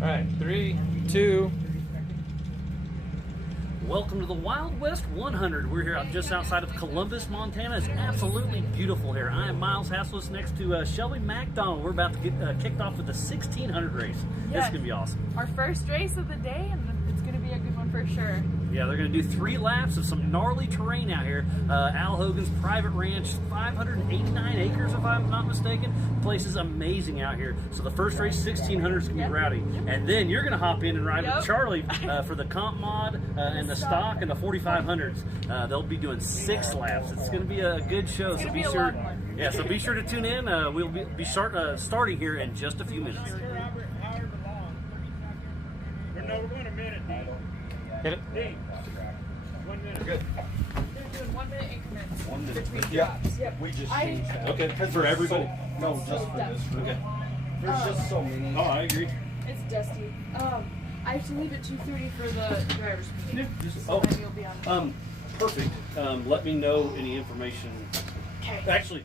All right, 3, 2. Welcome to the Wild West 100. We're here just outside of Columbus, Montana. It's absolutely beautiful here. I am Miles Hasselus next to Shelby McDonald. We're about to get kicked off with the 1600 race. Yes. This is going to be awesome. Our first race of the day, and it's going to be a good one for sure. Yeah, they're going to do 3 laps of some gnarly terrain out here. Al Hogan's private ranch, 589 acres if I'm not mistaken. The place is amazing out here. So the first race, 1600 is going to be rowdy. And then you're going to hop in and ride with Charlie for the comp mod and the stock and the 4500s. They'll be doing 6 laps. It's going to be a good show. So be sure. Yeah, so be sure to tune in. We'll be starting here in just a few minutes. No, we're going a minute. Hit it. 1 minute. Good. We're doing 1 minute increments. 1 minute. Between Yeah. drops. Yep. We just I- changed that. Okay, for everybody. No, just for this group. Okay. There's just so many. Oh, I agree. It's dusty. I have to leave at 2:30 for the driver's meeting. Oh, Then you'll be on. Perfect. Let me know any information. Okay. Actually.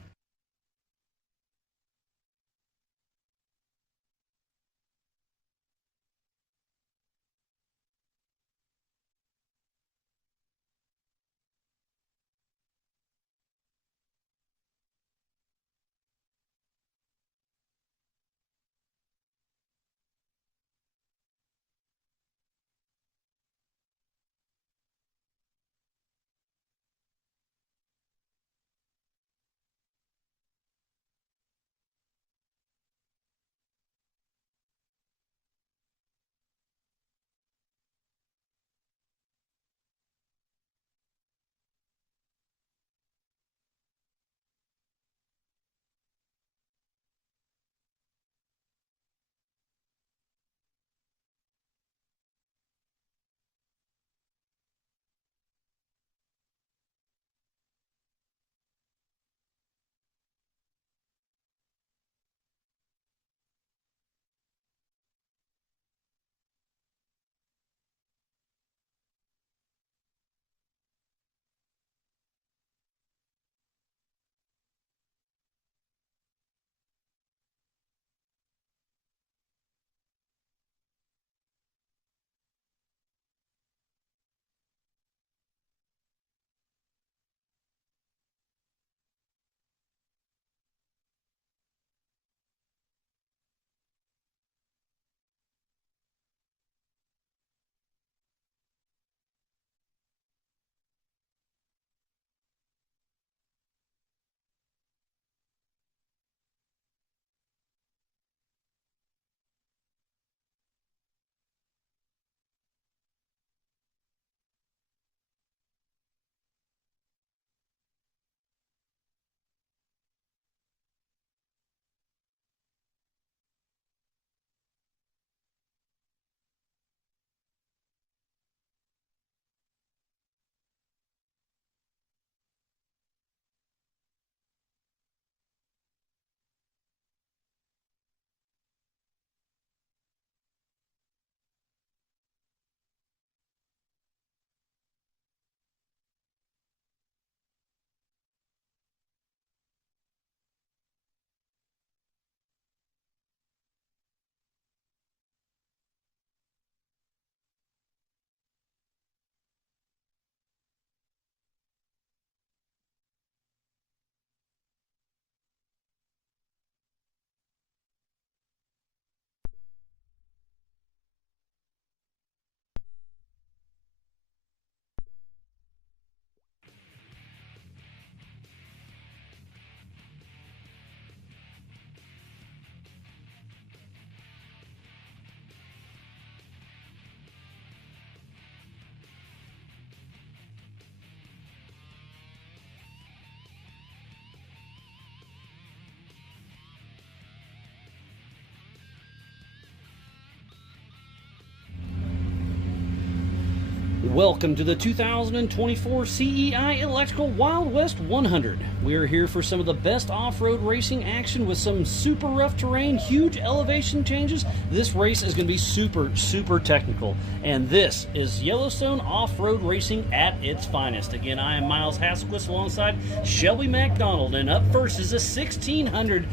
Welcome to the 2024 CEI Electrical Wild West 100. We are here for some of the best off-road racing action with some super rough terrain, huge elevation changes. This race is going to be super technical. And this is Yellowstone off-road racing at its finest. Again, I am Miles Hasselquist alongside Shelby McDonald. And up first is the 1600,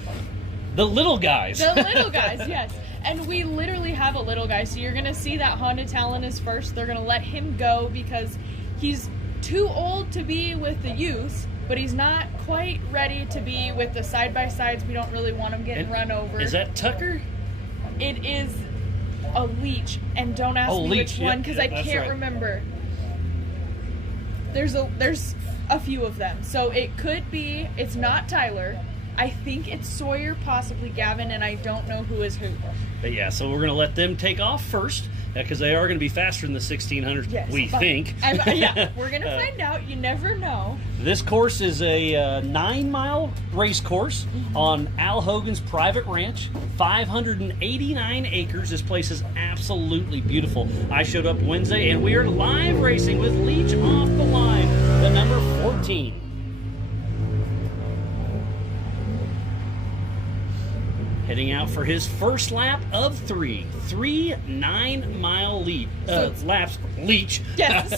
the little guys. The little guys, yes. And we literally have a little guy, so you're gonna see that Honda Talon is first. They're gonna let him go because he's too old to be with the youth, but he's not quite ready to be with the side-by-sides. We don't really want him getting run over. Is that Tucker? It is a Leech, and don't ask me Leech. which one because I That's can't right. remember. There's a few of them, so it could be. It's not Tyler. I think it's Sawyer, possibly Gavin, and I don't know who is who. But yeah, so we're going to let them take off first because they are going to be faster than the 1600s, Yes, we but think. yeah, we're gonna find out. You never know. This course is a 9-mile race course on Al Hogan's private ranch, 589 acres. This place is absolutely beautiful. I showed up Wednesday, and we are live racing with Leech off the line, the number 14. Heading out for his first lap of three 9-mile lead laps. Leech. Yes,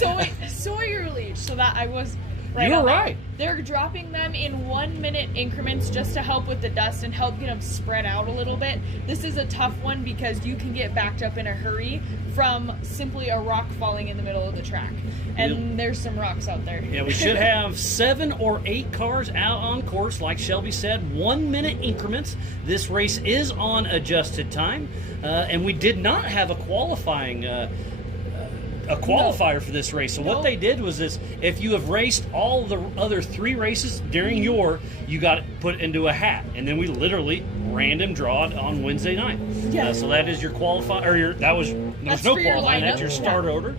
Sawyer Leech. So that I was right. You were on that. right. They're dropping them in 1 minute increments just to help with the dust and help get them spread out a little bit. This is a tough one because you can get backed up in a hurry from simply a rock falling in the middle of the track. And there's some rocks out there. Yeah, we should have 7 or 8 cars out on course, like Shelby said, 1 minute increments. This race is on adjusted time, and we did not have a qualifying a qualifier for this race. So what they did was this: if you have raced all the other 3 races during Y.O.R.R, you got it put into a hat, and then we literally random drawed on Wednesday night. Yeah. So that is your qualifier, or there was no for your qualifying. That's lineup. your start order.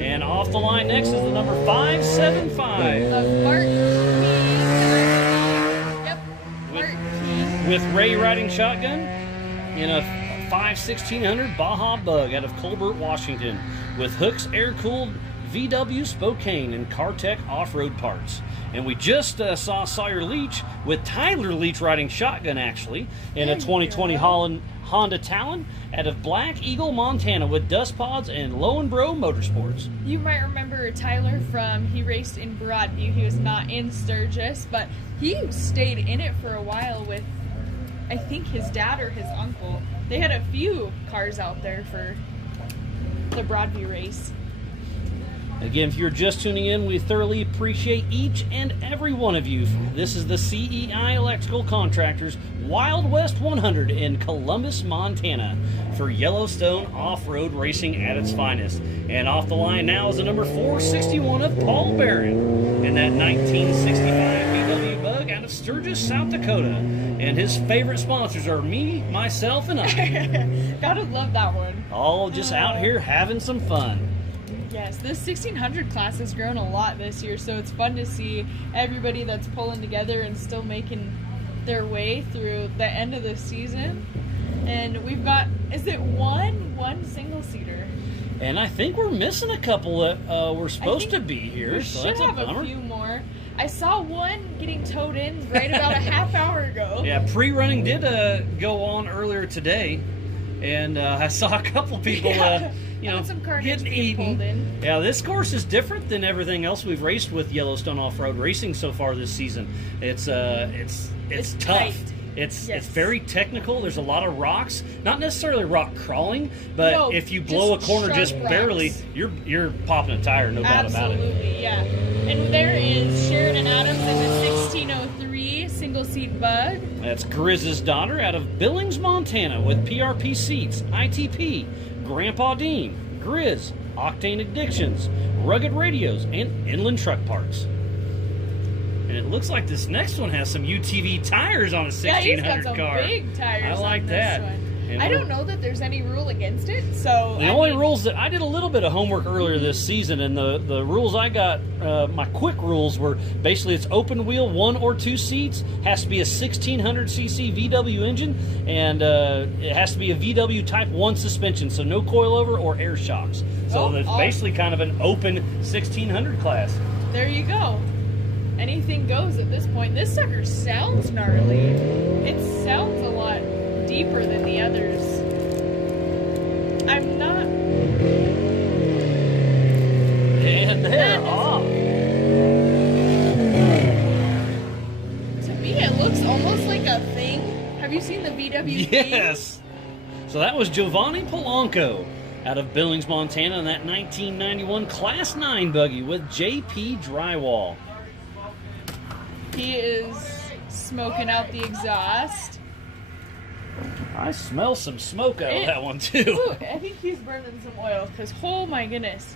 And off the line next is the number 575. Yep. Martin. With Ray riding shotgun in a 1600 Baja Bug out of Colbert, Washington, with Hooks air-cooled VW Spokane and CarTech off-road parts. And we just saw Sawyer Leech with Tyler Leech riding shotgun, actually, in a 2020 Honda Talon out of Black Eagle, Montana, with dust pods and Lowenbro Motorsports. You might remember Tyler he raced in Broadview. He was not in Sturgis, but he stayed in it for a while with, I think, his dad or his uncle. They had a few cars out there for the Broadview race. Again, if you're just tuning in, we thoroughly appreciate each and every one of you. This is the CEI Electrical Contractors Wild West 100 in Columbus, Montana, for Yellowstone off-road racing at its finest. And off the line now is the number 461 of Paul Barron in that 1965 VW Bug out of Sturgis, South Dakota. And his favorite sponsors are me, myself, and I. Gotta love that one. All just out here having some fun. Yes, this 1600 class has grown a lot this year, so it's fun to see everybody that's pulling together and still making their way through the end of the season. And we've got, is it one single-seater? And I think we're missing a couple that were supposed to be here, We so should that's a have bummer. a few more. I saw one getting towed in right about a half hour ago. Yeah, pre-running did go on earlier today, and I saw a couple people, Some carnage getting being pulled eaten. in. Yeah, this course is different than everything else we've raced with Yellowstone Off-Road Racing so far this season. It's tough. tight. It's Yes. very technical. There's a lot of rocks, not necessarily rock crawling, but No, if you blow a just corner sharp just rocks. barely, you're popping a tire, no doubt about it. Absolutely, yeah. And there is Sheridan Adams in the 1603 single-seat Bug. That's Grizz's daughter out of Billings, Montana, with PRP seats, ITP, Grandpa Dean, Grizz, Octane Addictions, Rugged Radios, and Inland Truck Parts. And it looks like this next one has some UTV tires on a 1600 Yeah, he's got some car. big tires I like on that. this one. And I we're- don't know that there's any rule against it, so... The only rules that I did a little bit of homework earlier this season, and the rules I got, my quick rules were basically it's open wheel, 1 or 2 seats, has to be a 1600cc VW engine, and it has to be a VW Type 1 suspension, so no coilover or air shocks. So it's basically kind of an open 1600 class. There you go. Anything goes at this point. This sucker sounds gnarly. It sounds a lot deeper than the others. I'm not... And they're off. To me, it looks almost like a thing. Have you seen the VW thing? Yes. So that was Giovanni Polanco out of Billings, Montana in that 1991 Class 9 buggy with JP Drywall. He is smoking out the exhaust. I smell some smoke out of that one too. Ooh, I think he's burning some oil because, oh my goodness.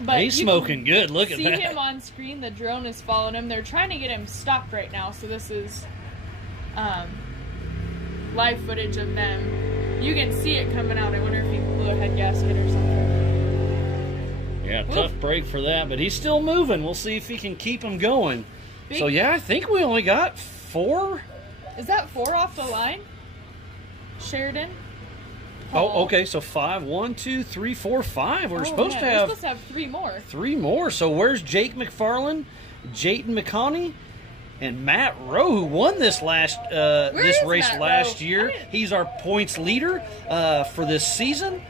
But He's you smoking good. Look at see that. him on screen. The drone is following him. They're trying to get him stopped right now. So this is live footage of them. You can see it coming out. I wonder if he blew a head gasket or something. Yeah, tough break for that, but he's still moving. We'll see if he can keep him going. So yeah, I think we only got 4. Is that 4 off the line? Sheridan? Oh, okay. So 5, 1, 2, 3, 4, 5. We're supposed to have 3 more. 3 more. So where's Jake McFarland, Jayton McConney, and Matt Rowe, who won this race Matt last Rowe? year? He's our points leader for this season,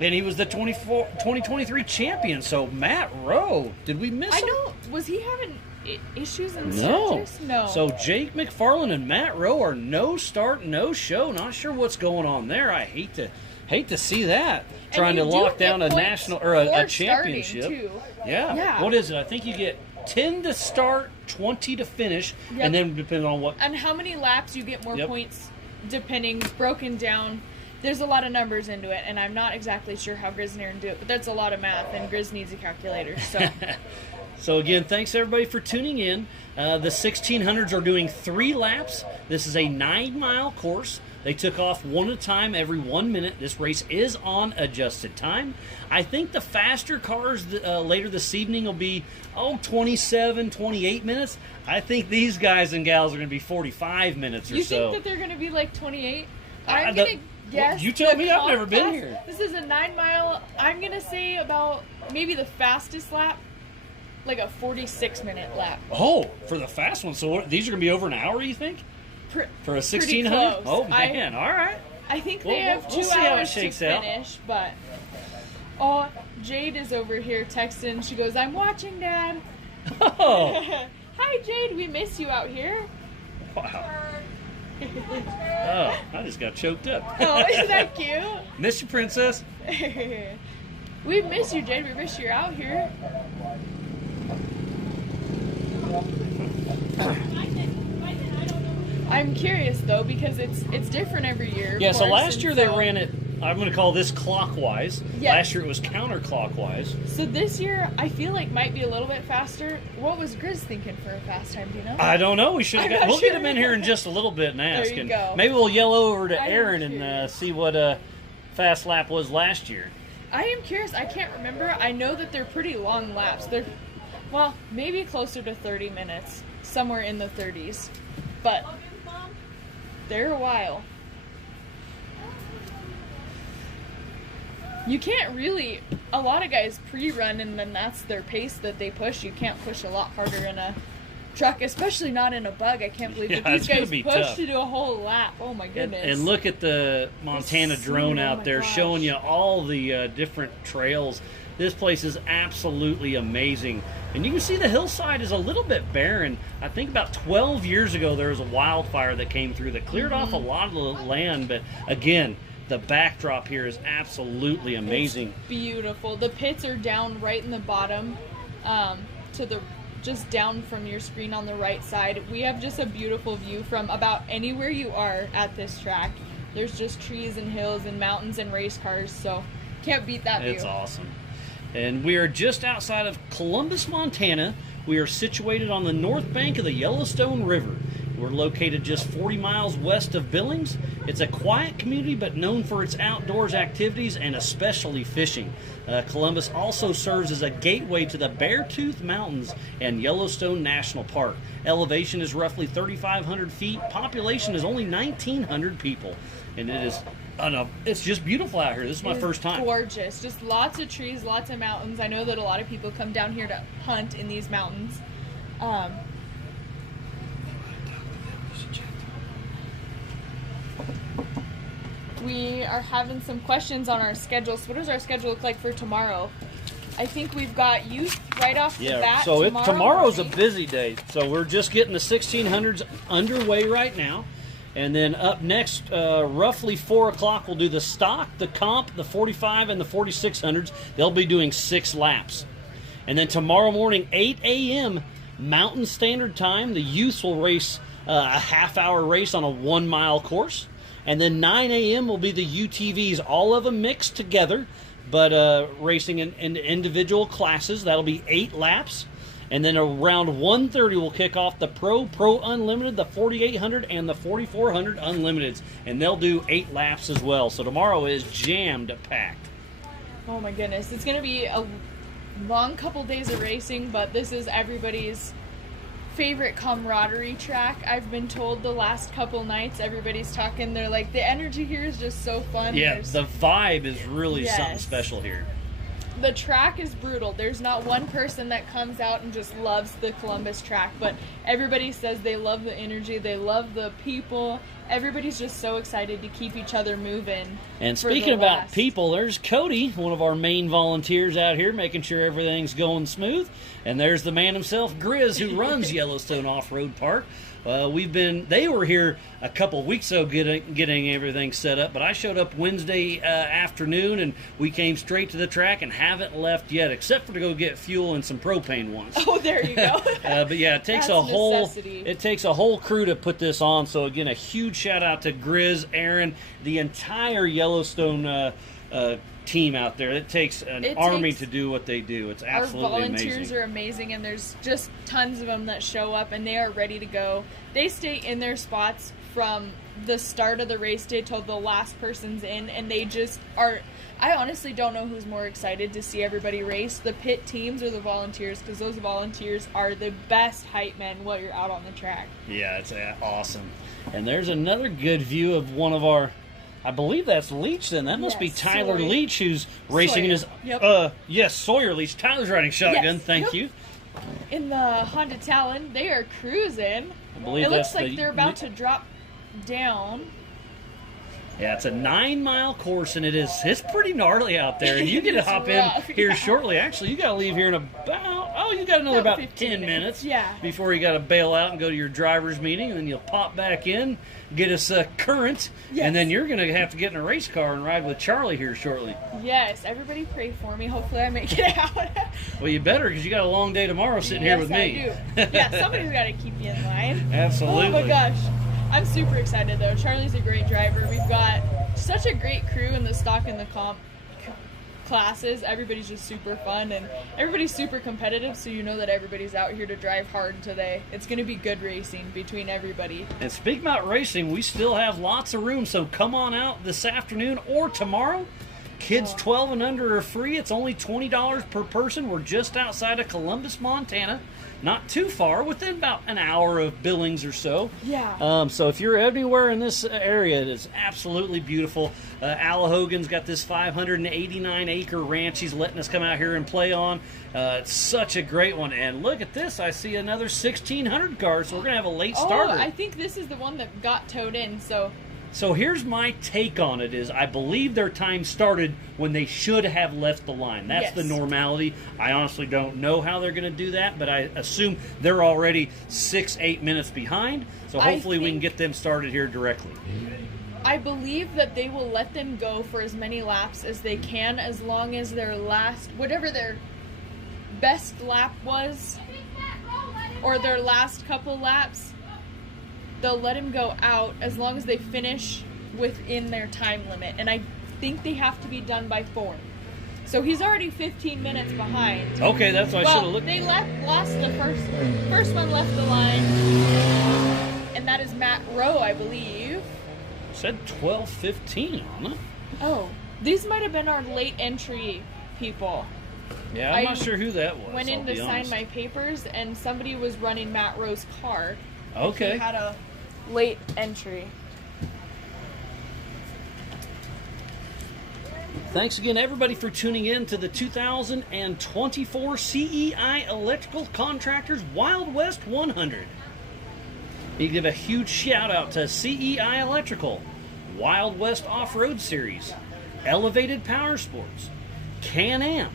and he was the 2023 champion. So Matt Rowe, did we miss him? I know. Was he having issues in No. Sturgis? No. So Jake McFarland and Matt Rowe are no start, no show. Not sure what's going on there. I hate to see that. Trying to you do lock down get a points national or a for championship. starting, too. Yeah. Yeah. What is it? I think you get 10 to start, 20 to finish, Yep. and then depending on what. And how many laps you get more Yep. points, depending, broken down. There's a lot of numbers into it, and I'm not exactly sure how Grizz and Aaron do it, but that's a lot of math, and Grizz needs a calculator. So, So again, thanks everybody for tuning in. The 1600s are doing 3 laps. This is a 9-mile course. They took off one at a time every 1 minute. This race is on adjusted time. I think the faster cars later this evening will be 27, 28 minutes. I think these guys and gals are going to be 45 minutes or you so. think that they're going to be like 28? I I'm don't- going to guess. you tell the me, I've never been comp here. class- This is a 9-mile. I'm going to say about maybe the fastest lap, like a 46-minute lap. Oh, for the fast one. So these are going to be over an hour, you think? For a Pretty 1600? close. Oh, man. All right. I think Well, they have we'll 2 see how it hours to shakes out. finish, but Jade is over here texting. She goes, "I'm watching, Dad." Oh, Hi, Jade. We miss you out here. wow. Oh, I just got choked up. Oh, isn't that cute? Miss you, princess. We miss you, Jade. We wish you're out here. I'm curious though because it's different every year. of Yeah, so course, last and year they so- ran it, I'm going to call this clockwise. Yes. Last year it was counterclockwise. So this year I feel like might be a little bit faster. What was Grizz thinking for a fast time? Do you know? I don't know. We should have I'm got. not We'll get sure. him in here in just a little bit and ask. you And go. maybe we'll yell over to I am Aaron and curious. see what fast lap was last year. I am curious. I can't remember. I know that they're pretty long laps. They're, well, maybe closer to 30 minutes, somewhere in the 30s, but they're a while. You can't really. A lot of guys pre-run, and then that's their pace that they push. You can't push a lot harder in a truck, especially not in a bug. I can't believe that Yeah, these it's gonna guys be pushed tough. to do a whole lap. Oh my And, goodness! and look at the Montana It's drone so- oh out my there gosh. showing you all the different trails. This place is absolutely amazing. And you can see the hillside is a little bit barren. I think about 12 years ago there was a wildfire that came through that cleared off a lot of the land. But again, the backdrop here is absolutely amazing. It's beautiful. The pits are down right in the bottom, to the just down from your screen on the right side. We have just a beautiful view from about anywhere you are at this track. There's just trees and hills and mountains and race cars, so can't beat that view. It's awesome. And we are just outside of Columbus, Montana. We are situated on the north bank of the Yellowstone River. We're located just 40 miles west of Billings. It's a quiet community, but known for its outdoors activities and especially fishing. Columbus also serves as a gateway to the Beartooth Mountains and Yellowstone National Park. Elevation is roughly 3,500 feet. Population is only 1,900 people. And it's just beautiful out here. This is my It's first time. Gorgeous. Just lots of trees, lots of mountains. I know that a lot of people come down here to hunt in these mountains. We are having some questions on our schedule. So what does our schedule look like for tomorrow? I think we've got youth right off the Yeah, bat. so tomorrow's a morning. busy day. So we're just getting the 1600s underway right now. And then up next, roughly 4 o'clock, we'll do the stock, the comp, the 45, and the 4600s. They'll be doing 6 laps. And then tomorrow morning, 8 a.m. Mountain Standard Time, the youths will race a half-hour race on a 1-mile course. And then 9 a.m. will be the UTVs, all of them mixed together, but racing in individual classes. That'll be 8 laps. And then around 1:30 we'll kick off the Pro Unlimited, the 4800 and the 4400 Unlimiteds. And they'll do 8 laps as well. So tomorrow is jammed packed. Oh my goodness. It's going to be a long couple days of racing, but this is everybody's favorite camaraderie track. I've been told the last couple nights everybody's talking, they're like, the energy here is just so fun. Yeah, the vibe is really something Yes. special here. The track is brutal. There's not one person that comes out and just loves the Columbus track, but everybody says they love the energy, they love the people. Everybody's just so excited to keep each other moving. And for speaking the about last. people, there's Cody, one of our main volunteers out here, making sure everything's going smooth. And there's the man himself, Grizz, who runs Yellowstone Off-Road Park. They were here a couple weeks ago getting everything set up, but I showed up Wednesday afternoon, and we came straight to the track and haven't left yet, except for to go get fuel and some propane once. Oh, there you go. But yeah, it takes That's a whole necessity. it takes a whole crew to put this on. So again, a huge shout out to Grizz, Aaron, the entire Yellowstone team out there. It takes an army to do what they do. It's absolutely Our volunteers amazing. are amazing, and there's just tons of them that show up, and they are ready to go. They stay in their spots from the start of the race day till the last person's in, and they just are. I honestly don't know who's more excited to see everybody race, the pit teams or the volunteers, because those volunteers are the best hype men while you're out on the track. Yeah, it's awesome. And there's another good view of one of our, I believe that's Leach then. That must be Yes, Tyler Sawyer. Leach, who's racing in his, Yep. yes, Sawyer Leach. Tyler's riding shotgun, Yes, thank yep. you. In the Honda Talon, they are cruising. I believe It that's looks like they're about to drop down. Yeah, it's a 9-mile course, and it's pretty gnarly out there. And you get to It's hop rough, in here yeah. shortly. Actually, you got to leave here in you got another About about 15 10 minutes Yeah. before you got to bail out and go to your driver's meeting, and then you'll pop back in, get us current, Yes. and then you're going to have to get in a race car and ride with Charlie here shortly. Yes, everybody pray for me. Hopefully I make it out. Well, you better, because you got a long day tomorrow sitting here with me. I do. Yeah, somebody's got to keep you in line. Absolutely. Oh my gosh. I'm super excited though. Charlie's a great driver. We've got such a great crew in the stock and the comp classes. Everybody's just super fun, and everybody's super competitive, so you know that everybody's out here to drive hard today. It's going to be good racing between everybody. And speaking about racing, we still have lots of room, so come on out this afternoon or tomorrow. Kids 12 and under are free. It's only $20 per person. We're just outside of Columbus, Montana. Not too far, within about an hour of Billings or so. Yeah. So if you're anywhere in this area, it is absolutely beautiful. Al Hogan's got this 589-acre ranch he's letting us come out here and play on. It's such a great one. And look at this. I see another 1,600 car, so we're going to have a late starter. Oh, I think this is the one that got towed in, so... So here's my take on it is I believe their time started when they should have left the line. That's Yes. the normality. I honestly don't know how they're going to do that, but I assume they're already 6-8 minutes behind. So hopefully we can get them started here directly. I believe that they will let them go for as many laps as they can, as long as their last, whatever their best lap was, or their last couple laps, they'll let him go out as long as they finish within their time limit. And I think they have to be done by 4. So he's already 15 minutes behind. Okay, that's what I should have looked. They lost the first one left the line, and that is Matt Rowe, I believe. Said 12:15 on it. Oh, these might have been our late entry people. Yeah, I'm I not sure who that was. Went in I'll to be sign honest. my papers, and somebody was running Matt Rowe's car. Okay. He had a late entry. Thanks again, everybody, for tuning in to the 2024 CEI Electrical Contractors Wild West 100. We give a huge shout out to CEI Electrical, Wild West Off-Road Series, Elevated Power Sports, Can-Am,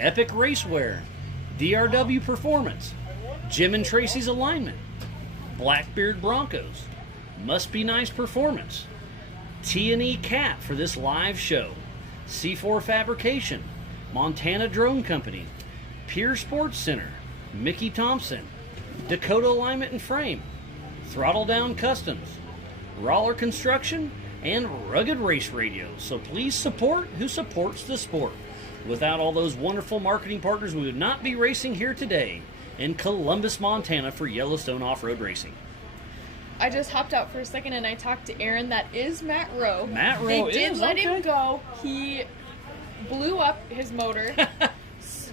Epic Racewear, DRW Performance, Jim and Tracy's Alignment, Blackbeard Broncos, Must Be Nice Performance, T&E Cat for this live show, C4 Fabrication, Montana Drone Company, Pier Sports Center, Mickey Thompson, Dakota Alignment and Frame, Throttle Down Customs, Roller Construction, and Rugged Race Radio. So please support who supports the sport. Without all those wonderful marketing partners, we would not be racing here today in Columbus, Montana for Yellowstone Off-Road Racing. I just hopped out for a second and I talked to Aaron. That is Matt Rowe. Matt Rowe They did is, let okay. him go. He blew up his motor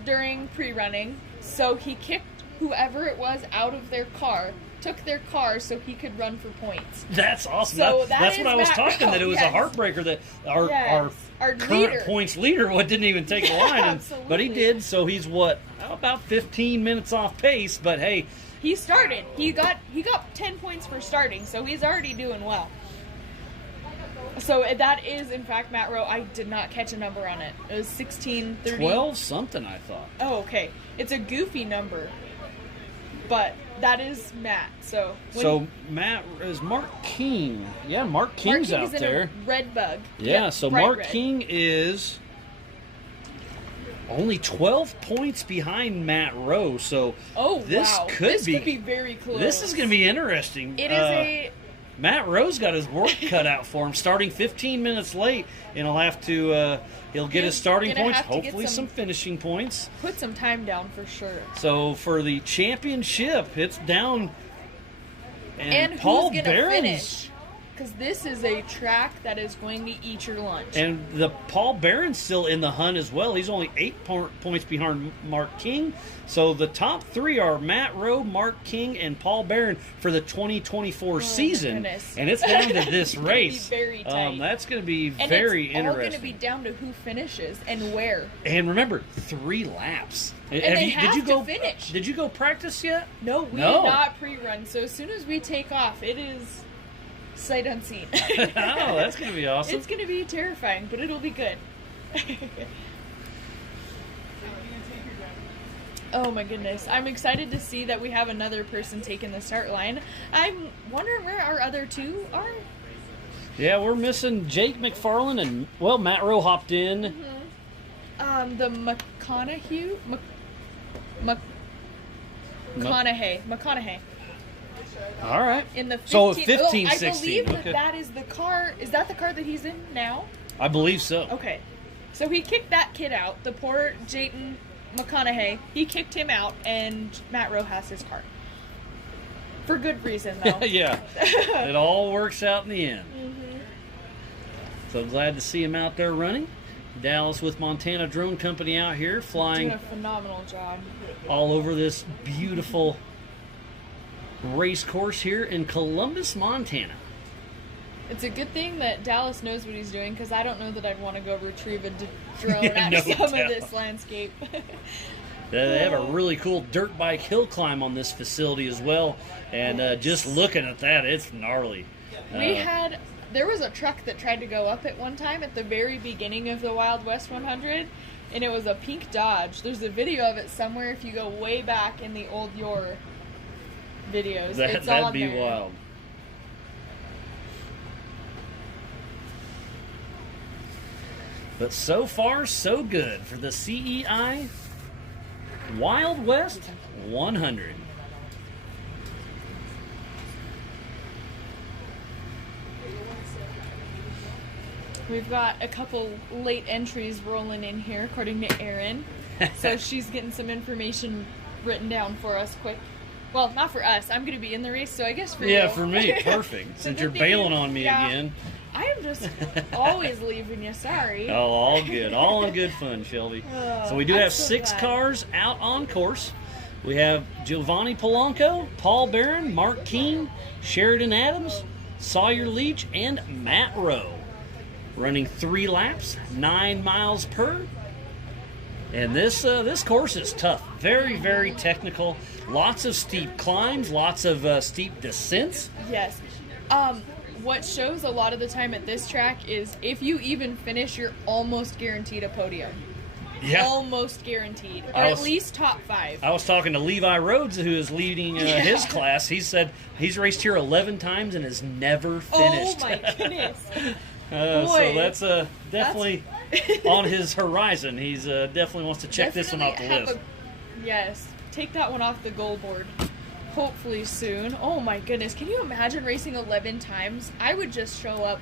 during pre-running, so he kicked whoever it was out of their car, took their car so he could run for points. That's awesome. So That's is what I was Matt talking, Rowe, that it was yes. a heartbreaker that our current leader. points leader didn't even take the line. Absolutely. But he did, so he's about 15 minutes off pace, but hey. He started. He got 10 points for starting, so he's already doing well. So that is, in fact, Matt Rowe. I did not catch a number on it. It was 1630. 12 something, I thought. Oh, okay. It's a goofy number, but that is Matt. So Matt is Mark King. Yeah, Mark King's Mark King out is there. in a red bug. Yeah, Yep, so bright Mark red. King is only 12 points behind Matt Rowe. So this could be very close. This is going to be interesting. It is Matt Rowe's got his work cut out for him, starting 15 minutes late, and he'll have to. He'll get his starting gonna points, have to get hopefully some finishing points. put some time down for sure. So for the championship, it's down. And Paul who's gonna Barron's. finish? Because this is a track that is going to eat your lunch. And the Paul Barron's still in the hunt as well. He's only 8 points behind Mark King. So the top 3 are Matt Rowe, Mark King, and Paul Barron for the 2024 season. goodness. And it's down to this gonna be race. very tight. That's going to be and very it's all interesting. going to be down to who finishes and where. And remember, 3 laps. And they have to finish. Did you go practice yet? No, we No. did not pre-run. So as soon as we take off, it is sight unseen. Oh, that's going to be awesome. It's going to be terrifying, but it'll be good. Oh my goodness. I'm excited to see that we have another person taking the start line. I'm wondering where our other 2 are. Yeah, we're missing Jake McFarland and, well, Matt Rowe hopped in. The McConaughey. McConaughey. All right. In the 15, So 15, I 16. believe Okay. that is the car. Is that the car that he's in now? I believe so. Okay. So he kicked that kid out. The poor Jayton McConaughey. He kicked him out, and Matt Rowe has his car. For good reason, though. Yeah. It all works out in the end. Mm-hmm. So glad to see him out there running. Dallas with Montana Drone Company out here Doing flying a phenomenal job. all over this beautiful race course here in Columbus, Montana. It's a good thing that Dallas knows what he's doing, because I don't know that I'd want to go retrieve a drone Yeah, at no some doubt. of this landscape. They have a really cool dirt bike hill climb on this facility as well. And just looking at that, it's gnarly. There was a truck that tried to go up at one time at the very beginning of the Wild West 100, and it was a pink Dodge. There's a video of it somewhere if you go way back in the old Y.O.R.R videos. It's That'd on be there. wild. But so far, so good for the CEI Wild West 100. We've got a couple late entries rolling in here, according to Erin. So she's getting some information written down for us quick. Well, not for us. I'm going to be in the race, so I guess for you. Yeah, for me, perfect. So Since good you're thing bailing on me yeah. again. I am just always leaving you. Sorry. Oh, all good. All in good fun, Shelby. So we do I'm have so 6 glad. cars out on course. We have Giovanni Polanco, Paul Barron, Mark Keene, Sheridan Adams, Sawyer Leach, and Matt Rowe. Running 3 laps, 9 miles per. And this course is tough. Very, very technical. Lots of steep climbs, lots of steep descents. Yes. What shows a lot of the time at this track is if you even finish, you're almost guaranteed a podium. Yeah. almost guaranteed, or I at was- least top 5. I was talking to Levi Rhodes, who is leading his class. He said he's raced here 11 times and has never finished. Oh my goodness! So Boy, that's definitely on his horizon. He's definitely wants to check this one off the Definitely list. Yes, take that one off the goal board. Hopefully soon. Oh my goodness! Can you imagine racing 11 times? I would just show up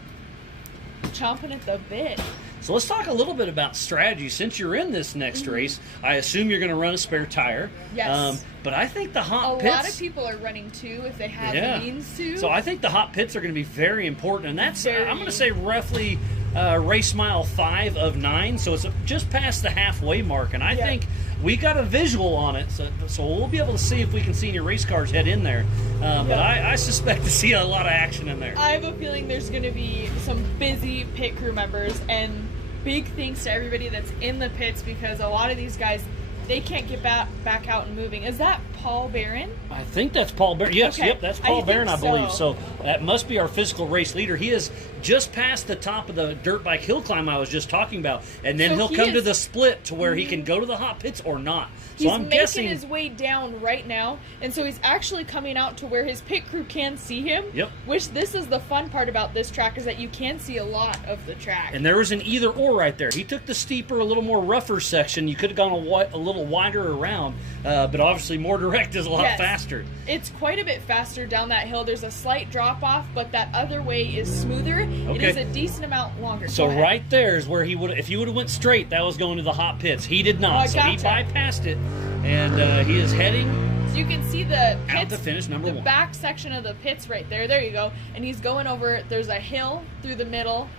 chomping at the bit. So let's talk a little bit about strategy. Since you're in this next race, I assume you're going to run a spare tire. Yes. But I think the A hot pits... lot of people are running 2 if they have Yeah. means to. So I think the hot pits are going to be very important, and that's Very. I'm going to say roughly race mile 5 of 9, so it's just past the halfway mark, and I Yeah. think we got a visual on it, so we'll be able to see if we can see any race cars head in there. But I suspect to see a lot of action in there. I have a feeling there's going to be some busy pit crew members, and big thanks to everybody that's in the pits, because a lot of these guys, they can't get back out and moving. Is that Paul Barron? I think that's Paul Barron. Yes, Okay. yep, that's I Paul think Barron, I believe. so. So that must be our physical race leader. He is just past the top of the dirt bike hill climb I was just talking about, and then So he'll he come to is- the split to where he can go to the hot pits or not. So He's I'm making guessing. his way down right now, and so he's actually coming out to where his pit crew can see him. Yep. Which this is the fun part about this track, is that you can see a lot of the track. And there was an either or right there. He took the steeper, a little more rougher section. You could have gone a little wider around, but obviously more direct is a lot Yes. faster. It's quite a bit faster down that hill. There's a slight drop off, but that other way is smoother. It Okay. is a decent amount longer. So Go ahead. right there is where he would, if he would have went straight, that was going to the hot pits. He did not, Oh, I so he gotcha. bypassed it, and he is heading So you can see the out pits, to finish number the 1. back section of the pits right there. There you go. And he's going over. There's a hill through the middle,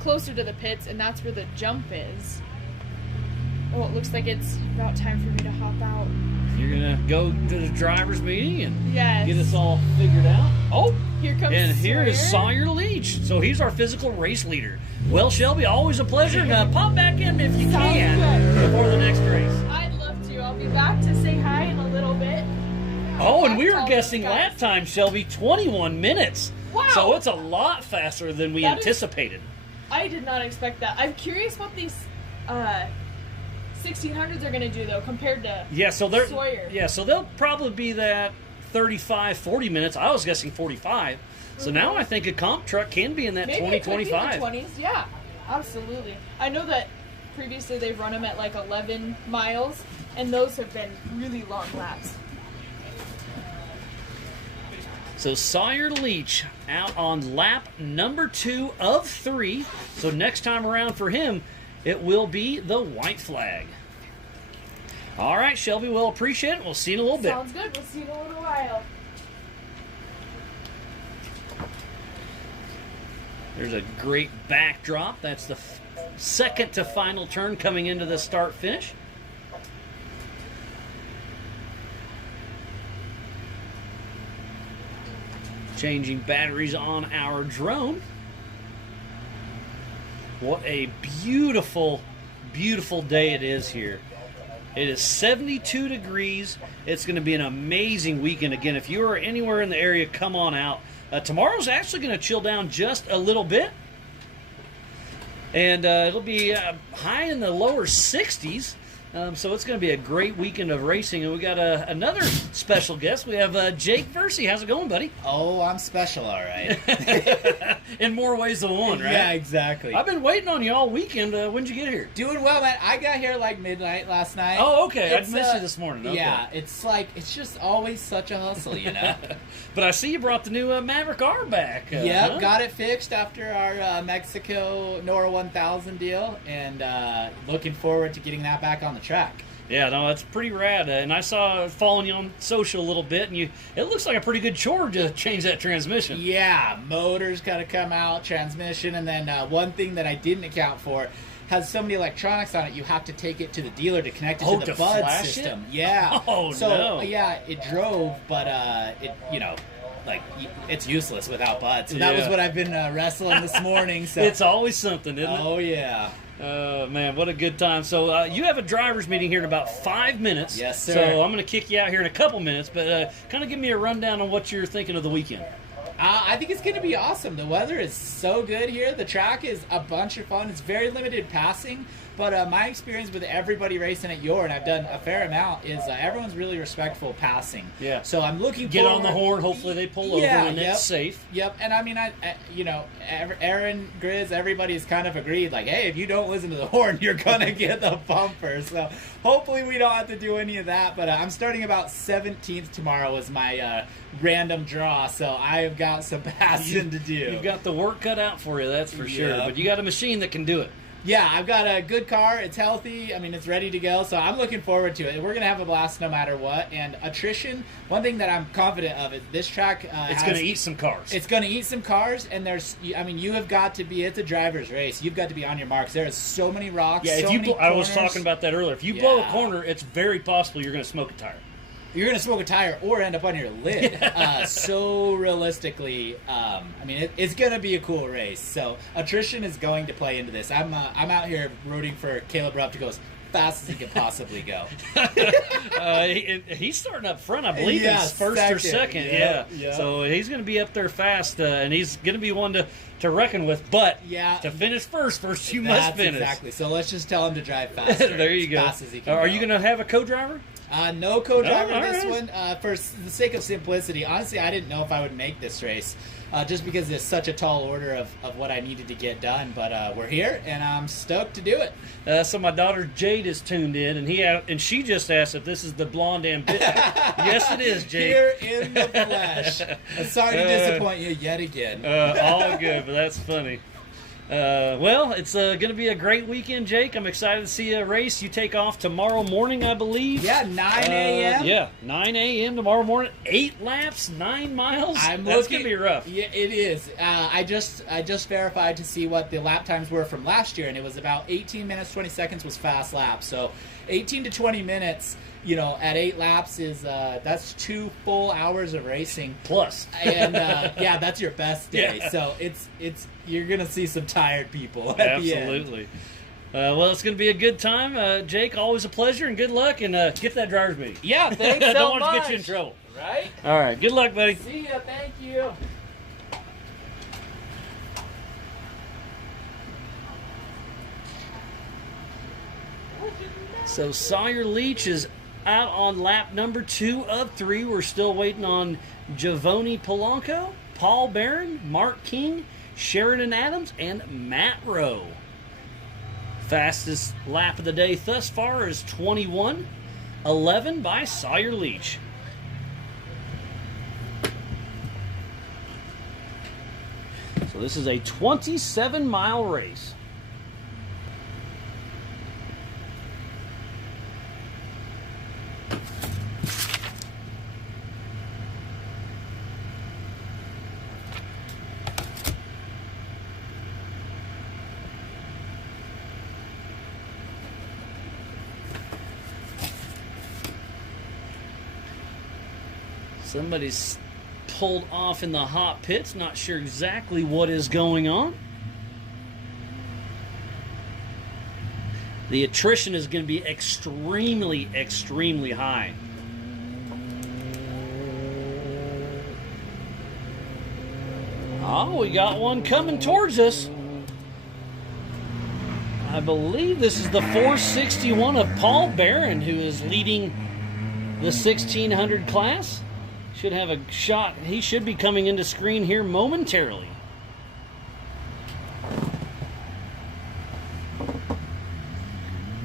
closer to the pits, and that's where the jump is. Oh, it looks like it's about time for me to hop out. You're gonna go to the driver's meeting and Yes. get us all figured out. Oh, Here comes and here is Sawyer. Sawyer Leach. So he's our physical race leader. Well, Shelby, always a pleasure. Now, pop back in if you Sounds can good. before the next race. I'd love to. I'll be back to say hi in a little bit. Oh, and we were That's all guessing these guys. lap time, Shelby, 21 minutes. Wow. So it's a lot faster than we That is- anticipated. I did not expect that. I'm curious what these 1600s are going to do, though, compared to Yeah, so they're Sawyer. Yeah, so they'll probably be that 35, 40 minutes. I was guessing 45. So now I think a comp truck can be in that maybe 20, it could be in 25. the 20s. Yeah, absolutely. I know that previously they've run them at like 11 miles, and those have been really long laps. So Sawyer Leach out on lap number 2 of 3. So next time around for him, it will be the white flag. All right, Shelby, we'll appreciate it. We'll see you in a little bit. Sounds good. We'll see you in a little while. There's a great backdrop. That's the second to final turn coming into the start finish. Changing batteries on our drone. What a beautiful, beautiful day it is here. It is 72 degrees. It's going to be an amazing weekend. Again, if you are anywhere in the area, come on out. Tomorrow's actually going to chill down just a little bit. And it'll be high in the lower 60s. So it's going to be a great weekend of racing. And we got another special guest. We have Jake Versey. How's it going, buddy? Oh, I'm special, all right. In more ways than one, right? Yeah, exactly. I've been waiting on you all weekend. When'd you get here? Doing well, man. I got here like midnight last night. Oh, okay. It's, I missed you this morning. Okay. Yeah, it's just always such a hustle, you know? But I see you brought the new Maverick R back. Yep, huh? got it fixed after our Mexico Nora 1000 deal, and looking forward to getting that back on the track. Yeah, no, that's pretty rad. And I saw following you on social a little bit, and it looks like a pretty good chore to change that transmission. Yeah, motor's got to come out, transmission, and then one thing that I didn't account for has so many electronics on it. You have to take it to the dealer to connect it Oh, to the to bud flash system. it? Yeah. Oh, so, no. yeah, it drove, but it's useless without buds. So that was Yeah. what I've been wrestling this morning. So It's always something, isn't it? oh yeah. Man, what a good time. So you have a driver's meeting here in about 5 minutes. Yes, sir. So I'm going to kick you out here in a couple minutes, but kind of give me a rundown on what you're thinking of the weekend. I think it's going to be awesome. The weather is so good here. The track is a bunch of fun. It's very limited passing, but my experience with everybody racing at Y.O.R.R, and I've done a fair amount, is everyone's really respectful passing. Yeah. So I'm looking Get forward. on the horn. Hopefully they pull over and it's safe. Yep. And I mean, Aaron, Grizz, everybody's kind of agreed, like, hey, if you don't listen to the horn, you're going to get the bumper. So hopefully we don't have to do any of that. But I'm starting about 17th tomorrow is my random draw. So I've got some passing to do. You've got the work cut out for you, that's for sure. Yep. But you got a machine that can do it. Yeah, I've got a good car. It's healthy. I mean, it's ready to go. So I'm looking forward to it. We're going to have a blast no matter what. And attrition, one thing that I'm confident of is this track It's going to eat some cars. It's going to eat some cars. And you have got to be, it's a driver's race. You've got to be on your marks. There are so many rocks. Yeah, so many I was corners. talking about that earlier. If you blow a corner, it's very possible you're going to smoke a tire. You're going to smoke a tire or end up on your lid. So realistically, I mean, it's going to be a cool race. So attrition is going to play into this. I'm out here rooting for Caleb Rupp to go as fast as he can possibly go. He's starting up front, I believe, in first or second. Yeah. So he's going to be up there fast, and he's going to be one to reckon with. But to finish first you must finish. Exactly. So let's just tell him to drive faster. There you as go. Fast as he can Are go. you going to have a co-driver? No co-driver Oh, this all one. For the sake of simplicity, honestly, I didn't know if I would make this race, just because it's such a tall order of what I needed to get done. But we're here, and I'm stoked to do it. So my daughter Jade is tuned in, and she just asked if this is the blonde ambition. Yes, it is, Jade. Here in the flesh. I'm sorry to disappoint you yet again. All good, but that's funny. Well, it's going to be a great weekend, Jake. I'm excited to see a race. You take off tomorrow morning, I believe. Yeah, 9 a.m. Yeah, 9 a.m. tomorrow morning. 8 laps, 9 miles. That's going to be rough. Yeah, it is. I just verified to see what the lap times were from last year, and it was about 18 minutes, 20 seconds was fast lap. So 18 to 20 minutes, at 8 laps is that's 2 full hours of racing. Plus. And that's your best day. Yeah. So it's you're going to see some tired people at the end. Absolutely. Well, it's going to be a good time. Jake, always a pleasure, and good luck, and get that driver's meeting. Yeah, thanks so Don't want much. to get you in trouble. Right? All right, good luck, buddy. See ya, thank you. So Sawyer Leach is out on lap number 2 of 3. We're still waiting on Giovanni Polanco, Paul Barron, Mark King, Sheridan Adams, and Matt Rowe. Fastest lap of the day thus far is 21:11 by Sawyer Leach. So this is a 27-mile race. Somebody's pulled off in the hot pits. Not sure exactly what is going on. The attrition is going to be extremely, extremely high. Oh, we got one coming towards us. I believe this is the 461 of Paul Barron, who is leading the 1600 class. Should have a shot. He should be coming into screen here momentarily.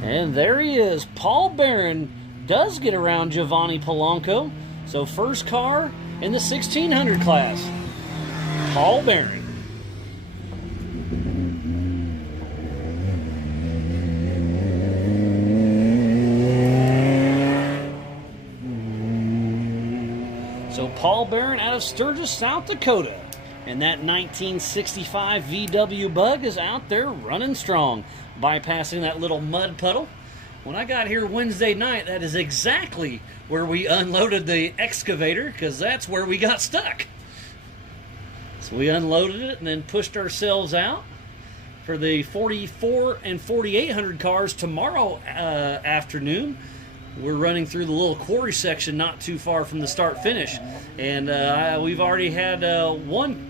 And there he is. Paul Barron does get around Giovanni Polanco. So first car in the 1600 class. Paul Barron. So Paul Barron out of Sturgis, South Dakota. And that 1965 VW Bug is out there running strong, bypassing that little mud puddle. When I got here Wednesday night, that is exactly where we unloaded the excavator, because that's where we got stuck. So we unloaded it and then pushed ourselves out for the 44 and 4800 cars tomorrow afternoon. We're running through the little quarry section not too far from the start finish, and we've already had one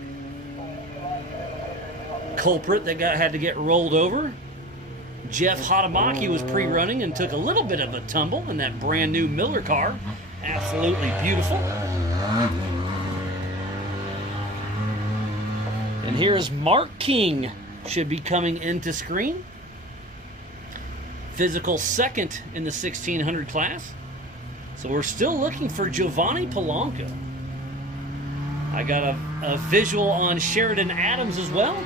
culprit that had to get rolled over. Jeff Hatamaki was pre-running and took a little bit of a tumble in that brand new Miller car. Absolutely beautiful. And here is Mark King, should be coming into screen. Physical second in the 1600 class. So we're still looking for Giovanni Polanco. I got a visual on Sheridan Adams as well.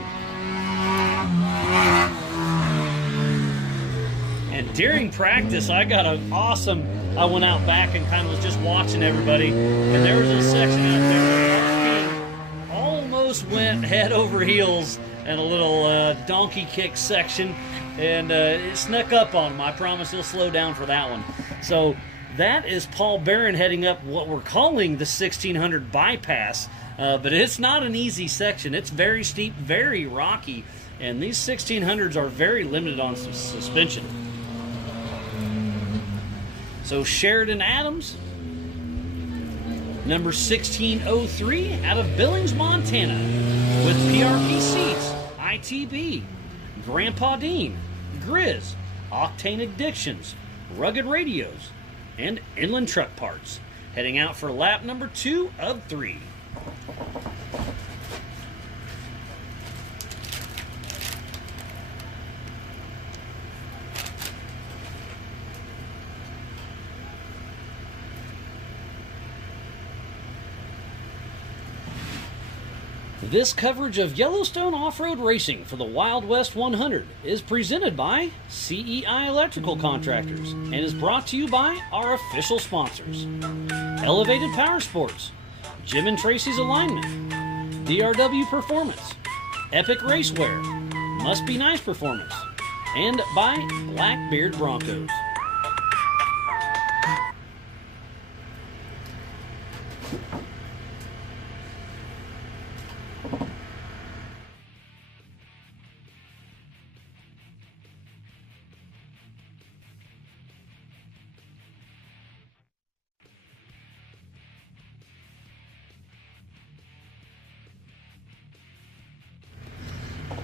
And during practice, I got an awesome, I went out back and kind of was just watching everybody, and there was a section out there where Mark King almost went head over heels in a little donkey kick section, and it snuck up on him. I promise he'll slow down for that one. So that is Paul Barron heading up what we're calling the 1600 bypass, but it's not an easy section. It's very steep, very rocky, and these 1600s are very limited on suspension. So Sheridan Adams, number 1603, out of Billings, Montana, with PRP seats, ITB, Grandpa Dean, Grizz, Octane Addictions, Rugged Radios, and Inland Truck Parts, heading out for lap number 2 of 3. This coverage of Yellowstone off-road racing for the Wild West 100 is presented by CEI Electrical Contractors and is brought to you by our official sponsors: Elevated Power Sports, Jim and Tracy's Alignment, DRW Performance, Epic Racewear, Must Be Nice Performance, and by Blackbeard Broncos.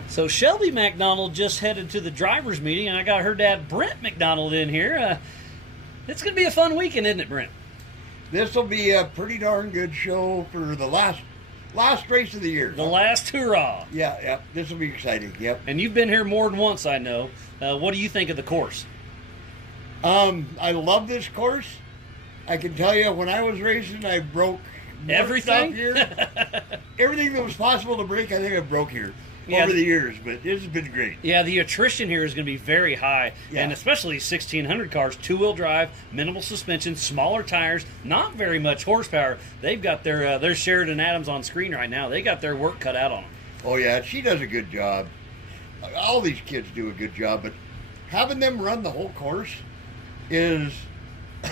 So Shelby McDonald just headed to the driver's meeting, and I got her dad Brent McDonald in here. It's going to be a fun weekend, isn't it, Brent? This will be a pretty darn good show for the last race of the year. The last hurrah. Yeah. This will be exciting. Yep. And you've been here more than once, I know. What do you think of the course? I love this course. I can tell you, when I was racing, I broke everything here. Everything that was possible to break, I think I broke here. Over the years, but this has been great. Yeah, the attrition here is going to be very high, and especially 1600 cars, two-wheel drive, minimal suspension, smaller tires, not very much horsepower. They've got their Sheridan Adams on screen right now. They got their work cut out on them. Oh yeah, she does a good job. All these kids do a good job, but having them run the whole course is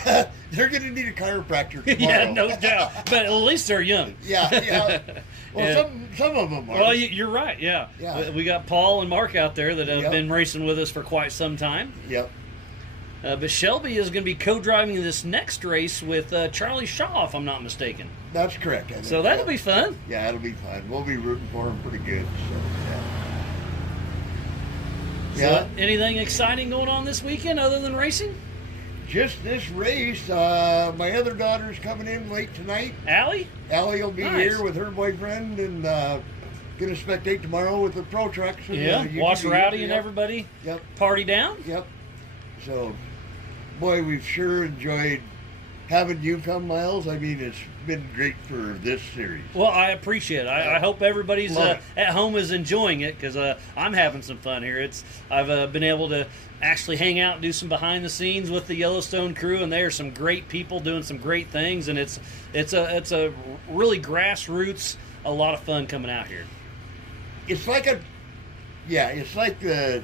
they're going to need a chiropractor tomorrow. Yeah, no doubt. But at least they're young. Yeah. Well, some of them are. Well, you're right. Yeah. We got Paul and Mark out there that have been racing with us for quite some time. Yep. But Shelby is going to be co-driving this next race with Charlie Shaw, if I'm not mistaken. That's correct. So that'll be fun. Yeah, it'll be fun. We'll be rooting for him pretty good. So, anything exciting going on this weekend other than racing? Just this race. My other daughter's coming in late tonight. Allie? Allie will be here with her boyfriend and going to spectate tomorrow with the pro trucks. And, watch Rowdy and everybody party down. Yep. So, boy, we've sure enjoyed having you come, Miles. I mean, it's been great for this series. Well, I appreciate it. I hope everybody's at home is enjoying it, because I'm having some fun here. I've been able to actually hang out and do some behind the scenes with the Yellowstone crew, and they are some great people doing some great things, and it's a really grassroots, a lot of fun coming out here. It's like the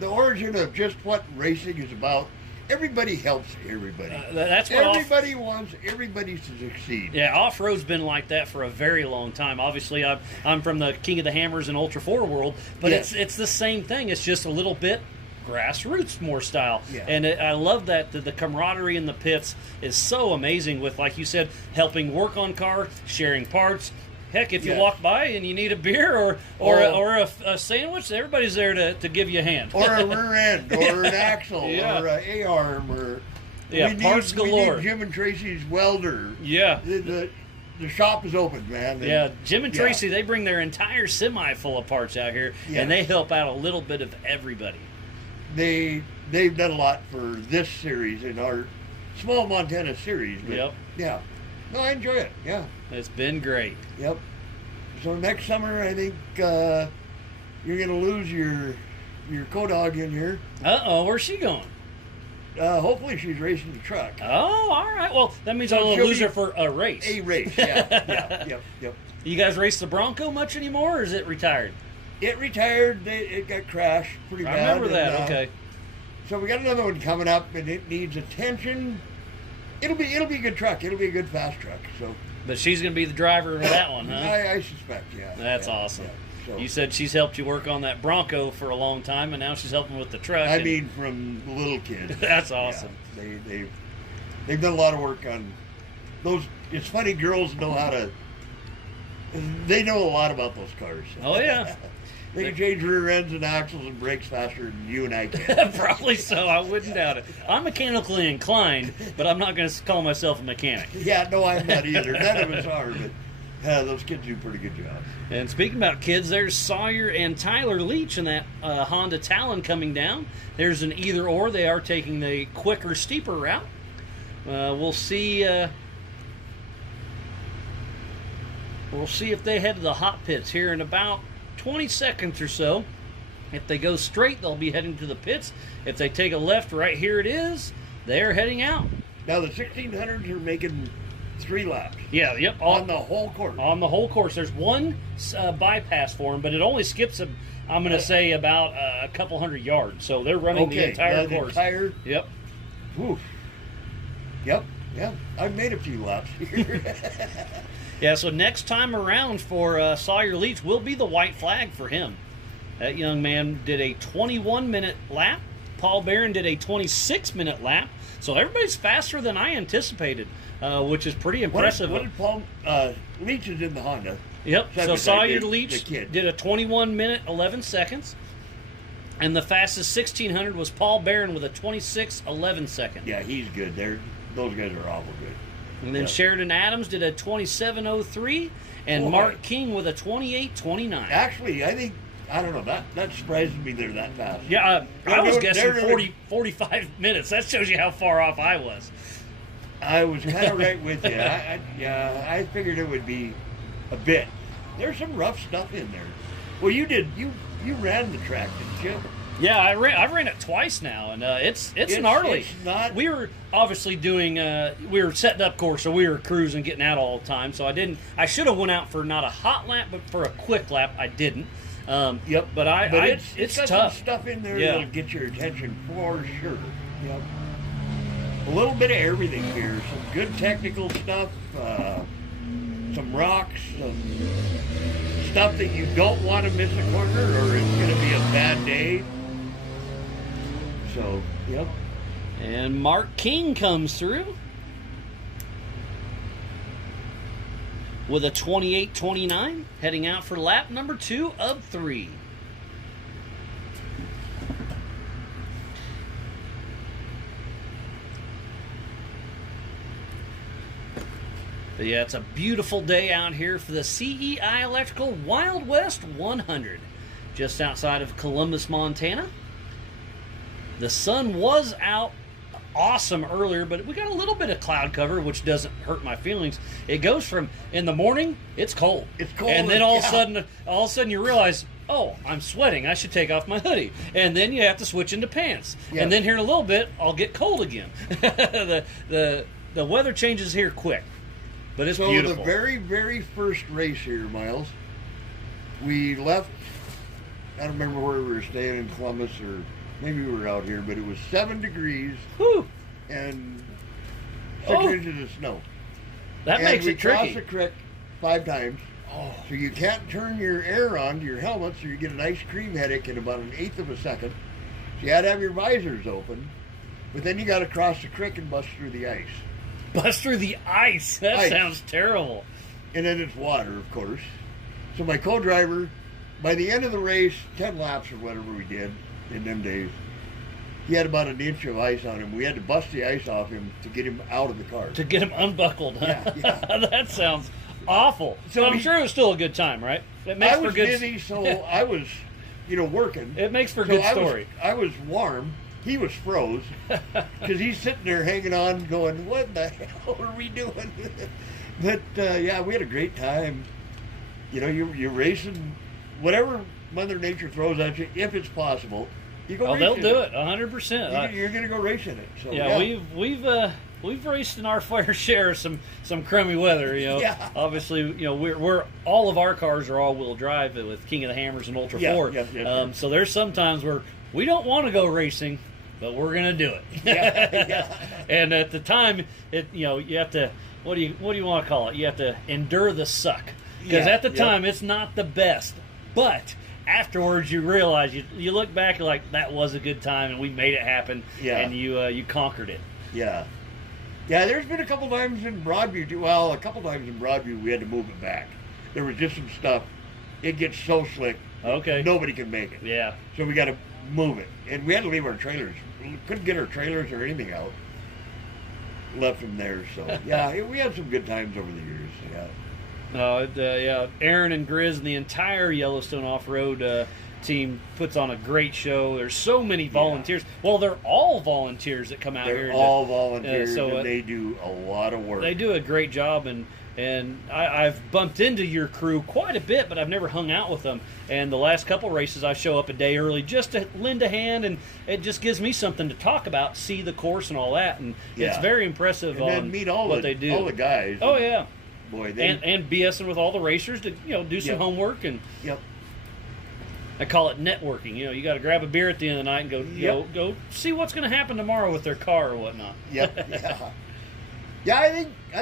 origin of just what racing is about. Everybody helps everybody. That's what everybody wants everybody to succeed. Yeah, off-road's been like that for a very long time. Obviously, I'm from the King of the Hammers and Ultra 4 world, but it's the same thing. It's just a little bit grassroots more style. Yeah. And I love that the camaraderie in the pits is so amazing with, like you said, helping work on car, sharing parts. Heck, if you Yes. walk by and you need a beer or a sandwich, everybody's there to give you a hand. Or a rear end, or an axle, Yeah. or an A-arm, or parts we galore. need Jim and Tracy's welder. Yeah. The shop is open, man. Yeah, Jim and Yeah. Tracy, they bring their entire semi full of parts out here, Yeah. and they help out a little bit of everybody. They've done a lot for this series in our small Montana series. But Yep. Yeah. No, I enjoy it. Yeah. It's been great. Yep. So next summer, I think you're gonna lose your co-dog in here. Uh-oh, where's she going? Hopefully, she's racing the truck. Oh, all right. Well, that means So I'll she'll lose be her for a race. A race. Yeah. Yep. You guys race the Bronco much anymore, or is it retired? It retired. It got crashed pretty I bad. remember that. and, Okay. So we got another one coming up, and it needs attention. It'll be a good truck. It'll be a good fast truck. So But she's going to be the driver of that one, huh? I suspect, yeah. That's Yeah, awesome. yeah. So, You said she's helped you work on that Bronco for a long time, and now she's helping with the truck. I and- mean, from little kids. That's awesome. Yeah, they've done a lot of work on those. It's funny, girls know how to. They know a lot about those cars. Oh, yeah. They can change rear ends and axles and brakes faster than you and I can. Probably so. I wouldn't doubt it. I'm mechanically inclined, but I'm not going to call myself a mechanic. Yeah, no, I'm not either. None of us are, but those kids do a pretty good job. And speaking about kids, there's Sawyer and Tyler Leach in that Honda Talon coming down. There's an either or. They are taking the quicker, steeper route. We'll see. We'll see if they head to the hot pits here in about 20 seconds or so. If they go straight, they'll be heading to the pits. If they take a left, right here it is, they're heading out. Now the 1600s are making 3 laps Yeah, yep. on the whole course. On the whole course. There's one bypass for them, but it only skips, I'm going to say, about a couple hundred yards. So they're running the entire course. Yep. Oof. Yep. I've made a few laps here. Yeah, so next time around for Sawyer Leach will be the white flag for him. That young man did a 21-minute lap. Paul Barron did a 26-minute lap. So everybody's faster than I anticipated, which is pretty impressive. What did Paul Leach is in the Honda? Yep, so Second, Sawyer the Leach kid. did a 21-minute, 11 seconds. And the fastest 1600 was Paul Barron with a 26:11 second. Yeah, he's good. Those guys are awful good. And then Yeah. Sheridan Adams did a 27:03, and Boy. Mark King with a 28:29. Actually, I don't know, that surprises me they're that fast. Yeah, I was They're guessing really- 45 minutes. That shows you how far off I was. I was kind of right with you. I figured it would be a bit. There's some rough stuff in there. Well, you did. You ran the track, didn't you? Yeah, I've ran it twice now, and it's gnarly. It's not. We were obviously doing. We were setting up course, so we were cruising, getting out all the time. So I should have went out for not a hot lap, but for a quick lap. I didn't. Yep. But it's got tough. some stuff in there Yeah. that'll get your attention for sure. Yep. A little bit of everything here. Some good technical stuff. Some rocks. Some stuff that you don't want to miss a corner, or it's going to be a bad day. So, yep. And Mark King comes through with a 28:29, heading out for lap number 2 of 3. But yeah, it's a beautiful day out here for the CEI Electrical Wild West 100, just outside of Columbus, Montana. The sun was out awesome earlier, but we got a little bit of cloud cover, which doesn't hurt my feelings. It goes from in the morning, it's cold. It's cold, and then all of yeah. a sudden you realize, oh, I'm sweating. I should take off my hoodie. And then you have to switch into pants. Yeah. And then here in a little bit, I'll get cold again. the weather changes here quick, but it's So beautiful. the very, very first race here, Miles, we left, I don't remember where we were staying in Columbus, or maybe we were out here, but it was 7 degrees Whew, and 6 Oh. inches of snow. that and makes we it tricky. crossed the creek 5 times. Oh. So you can't turn your air on to your helmet, so you get an ice cream headache in about 1/8 of a second. you had to have your visors open, but then you got to cross the creek and bust through the ice. Bust through the ice. That Ice. sounds terrible. And then it's water, of course. So my co-driver, by the end of the race, 10 laps or whatever we did in them days, he had about an inch of ice on him. We had to bust the ice off him to get him out of the car. To get him unbuckled. Yeah, yeah. That sounds awful. So I'm sure it was still a good time, right? It makes I for was good. busy, so I was, working. It makes for a So good story. I was warm. He was froze because he's sitting there hanging on, going, "What the hell are we doing?" But yeah, we had a great time. You're racing, whatever Mother Nature throws at you, if it's possible. You go. Oh, they'll racing do it. it 100%. You're going to go racing it. So Yeah, we've raced in our fair share of some crummy weather. Yeah. Obviously, we're all of our cars are all-wheel drive with King of the Hammers and Ultra 4. Yeah. So there's some times where we don't want to go racing, but we're gonna do it. Yeah. And at the time, you have to what do you want to call it? You have to endure the suck because Yeah, at the yeah. time it's not the best, but afterwards you realize you look back and like that was a good time and we made it happen. Yeah. And you conquered it. Yeah. Yeah, there's been a couple times in Broadview, too. Well, a couple times in Broadview we had to move it back. There was just some stuff. It gets so slick. Okay. Nobody can make it. Yeah. So we got to move it. And we had to leave our trailers. We couldn't get our trailers or anything out. Left them there. So, yeah, we had some good times over the years. Yeah. Yeah. Aaron and Grizz and the entire Yellowstone Off-Road team puts on a great show. There's so many volunteers. Well, they're all volunteers that come out here. They're all volunteers, so, and they do a lot of work. They do a great job, and I've bumped into your crew quite a bit, but I've never hung out with them. And the last couple races, I show up a day early just to lend a hand, and it just gives me something to talk about, see the course and all that, and it's very impressive and on then meet all what they do. all the guys. Oh yeah, boy, and BSing with all the racers to do some homework and. Yep. I call it networking. You got to grab a beer at the end of the night and go see what's going to happen tomorrow with their car or whatnot. Yep. Yeah. Yeah, I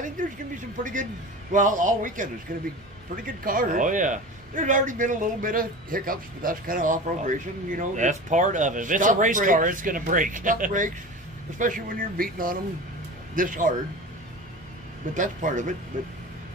think there's going to be some pretty good. Well, all weekend there's going to be pretty good cars. Oh yeah. There's already been a little bit of hiccups, but that's kind of off-road racing, That's part of it. If it's a race car, it's going to break. Stuff breaks, especially when you're beating on them this hard. But that's part of it. But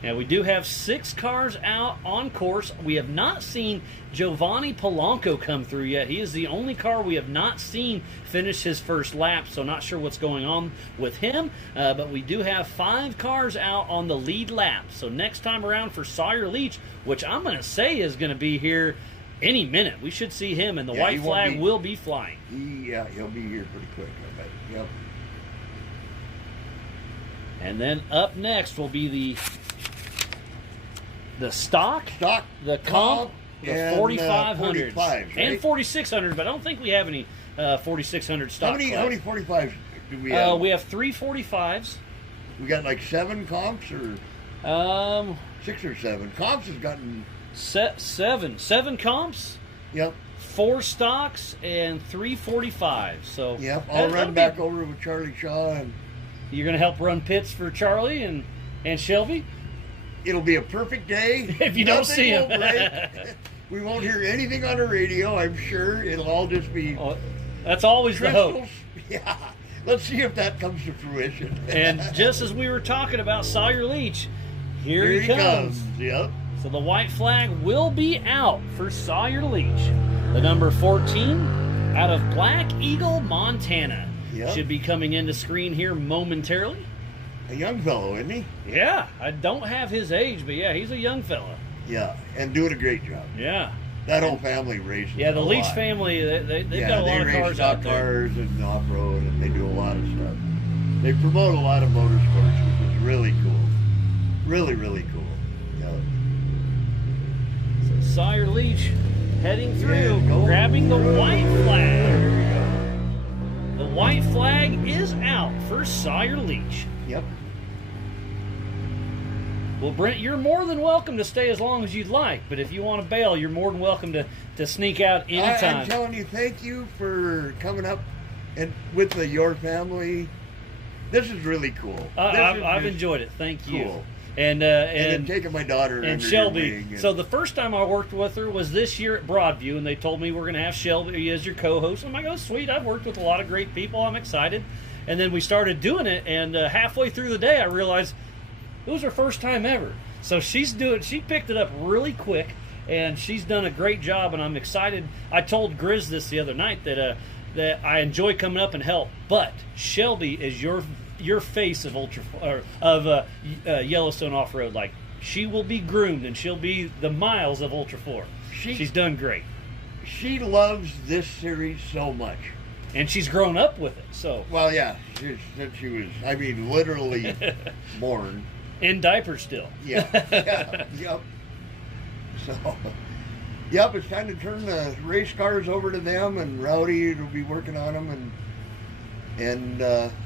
Yeah, we do have 6 cars out on course. We have not seen Giovanni Polanco come through yet. He is the only car we have not seen finish his first lap, so not sure what's going on with him. But we do have 5 cars out on the lead lap. So next time around for Sawyer Leach, which I'm going to say is going to be here any minute. We should see him, and the white flag will be flying. He'll be here pretty quick, I bet. Yep. And then up next will be the stock, the comp, the 4500s, 45s, right? and 4600s, but I don't think we have any 4600 stock. How many 45s do we have? We have 3 45s. We got like 7 comps or 6 or 7. Comps has gotten 7 comps. Yep. 4 stocks and 3 45s. So yep. I'll run back over with Charlie Shaw, and you're going to help run pits for Charlie and Shelby. It'll be a perfect day. If you don't see him. We won't hear anything on the radio, I'm sure. It'll all just be that's always the hope. Yeah. Let's see if that comes to fruition. And just as we were talking about Sawyer Leach, here he comes. Yep. So the white flag will be out for Sawyer Leach. The number 14 out of Black Eagle, Montana. Yep. Should be coming into screen here momentarily. A young fellow, isn't he? Yeah, I don't have his age, but yeah, he's a young fella. Yeah, and doing a great job. Yeah. That whole family races. Yeah, the a Leach lot. family, they've got a lot of race cars stock out there. cars and off-road, and they do a lot of stuff. They promote a lot of motorsports, which is really cool. Really, really cool. Yeah. So Sawyer Leach heading through, Yeah, grabbing the white flag. There we go. The white flag is out for Sawyer Leach. Yep. Well, Brent, you're more than welcome to stay as long as you'd like, but if you want to bail, you're more than welcome to sneak out anytime. I'm telling you, thank you for coming up and with the Y.O.R.R family. This is really cool. I've enjoyed it. Thank you. Cool. And then taking my daughter and under your Shelby. wing and- So the first time I worked with her was this year at Broadview, and they told me we're going to have Shelby as your co-host. I'm like, oh, sweet. I've worked with a lot of great people. I'm excited. And then we started doing it, and halfway through the day, I realized it was her first time ever. So she picked it up really quick, and she's done a great job, and I'm excited. I told Grizz this the other night that I enjoy coming up and help, but Shelby is your face of Yellowstone off-road. Like, she will be groomed, and she'll be the Miles of Ultra 4. She's done great. She loves this series so much. And she's grown up with it, so. Well, yeah, since she was, I mean, literally born. In diapers still. Yeah, yep. So, yep, it's time to turn the race cars over to them, and Rowdy will be working on them, and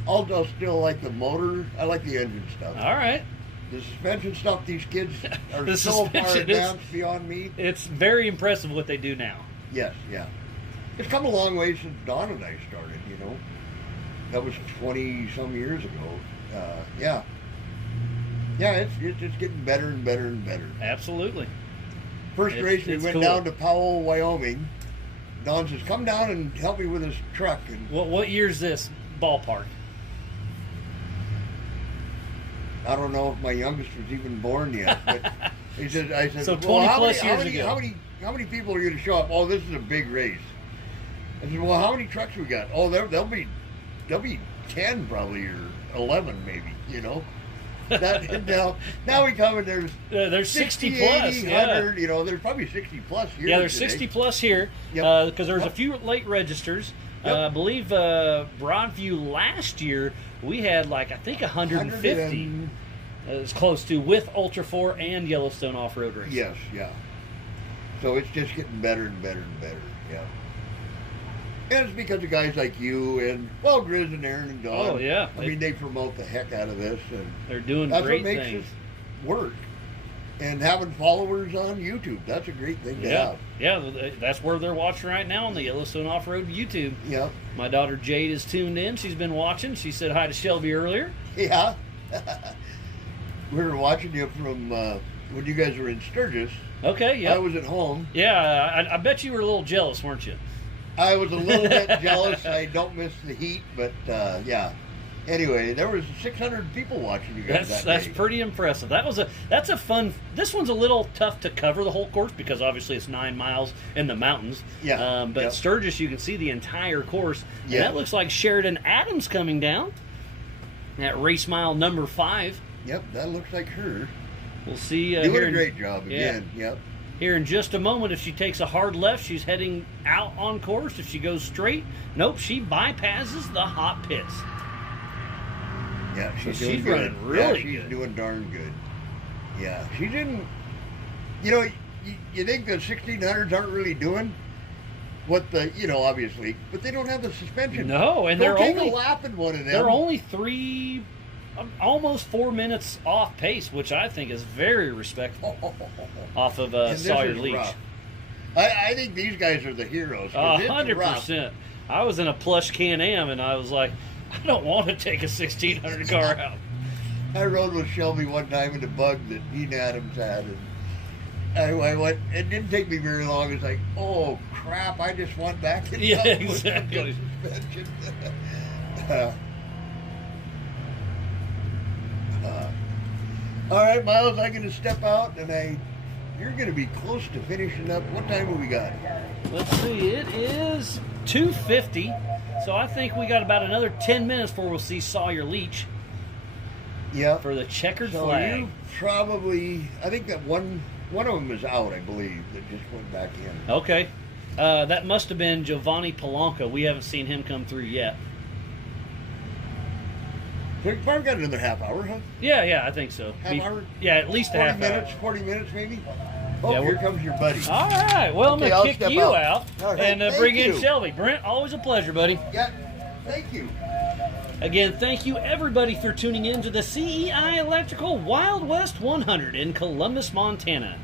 I'll still like the motor. I like the engine stuff. All right. The suspension stuff, these kids are The so far suspension advanced beyond me. It's very impressive what they do now. Yes, yeah. It's come a long way since Don and I started, you know. That was 20-some years ago. Yeah. Yeah, it's getting better and better and better. Absolutely. First race, we went cool. down to Powell, Wyoming. Don says, come down and help me with this truck. And What year's this ballpark? I don't know if my youngest was even born yet. But I said, So well, 20 plus years ago. How many people are going to show up? Oh, this is a big race. I said, well, how many trucks we got? Oh, there'll be 10 probably, or 11 maybe, you know. Now we come and There's 60 60, plus, 80, yeah. 100, you know, there's probably 60 plus here. Yeah, there's today. 60 plus here Yep. because there's a few late registers. Yep. I believe Broadview last year we had I think 150. It's close to with Ultra 4 and Yellowstone off-road racing. Yes, yeah. So it's just getting better and better and better, yeah. And it's because of guys like you and, well, Grizz and Aaron and Don. Oh, yeah. I mean, they promote the heck out of this. And They're doing that's great what makes things. this work. And having followers on YouTube, that's a great thing to have. Yeah, that's where they're watching right now on the Yellowstone Off-Road YouTube. Yeah. My daughter Jade is tuned in. She's been watching. She said hi to Shelby earlier. Yeah. We were watching you from when you guys were in Sturgis. Okay, yeah. I was at home. Yeah, I bet you were a little jealous, weren't you? I was a little bit jealous. I don't miss the heat, but yeah. Anyway, there was 600 people watching you guys That's day. pretty impressive. That's a fun. This one's a little tough to cover the whole course because obviously it's 9 miles in the mountains. Yeah. But Yep. Sturgis, you can see the entire course. And Yeah. that looks like Sheridan Adams coming down at race mile number 5. Yep, that looks like her. We'll see. Doing here a in- great job again. Yep. Here in just a moment, if she takes a hard left, she's heading out on course. If she goes straight, nope, she bypasses the hot pits. Yeah, So she's doing she's good. running really she's good. doing darn good. Yeah, she didn't. You know, you think the 1600s aren't really doing what obviously, but they don't have the suspension. No, and Don't they're take only a lap in one of them. they're only almost 4 minutes off pace, which I think is very respectable off of And this Sawyer is Leach. rough. I think these guys are the heroes. 'Cause it's rough. 100%. I was in a plush Can-Am, and I was like, I don't want to take a 1600 car out. I rode with Shelby one time in the Bug that Dean Adams had, and I went. It didn't take me very long. It's like, oh crap! I just went back and Yeah, with exactly. the suspension. All right, Miles. I'm going to step out, and you're going to be close to finishing up. What time have we got? Let's see, it is 2:50, so I think we got about another 10 minutes before we'll see Sawyer Leach Yeah. for the checkered So flag. you probably. I think that one of them is out. I believe that just went back in. Okay. That must have been Giovanni Polanco. We haven't seen him come through yet. So you've probably got another half hour, huh? Yeah, I think so. Half hour? Yeah, at least a 40 half minutes, hour. 40 minutes maybe? Oh, Yeah, here we're- comes your buddy. All right. Well, Okay, I'm I'll going to step kick you out. out All right, and thank bring in you. Shelby. Brent, always a pleasure, buddy. Yeah, thank you. Again, thank you everybody for tuning in to the CEI Electrical Wild West 100 in Columbus, Montana.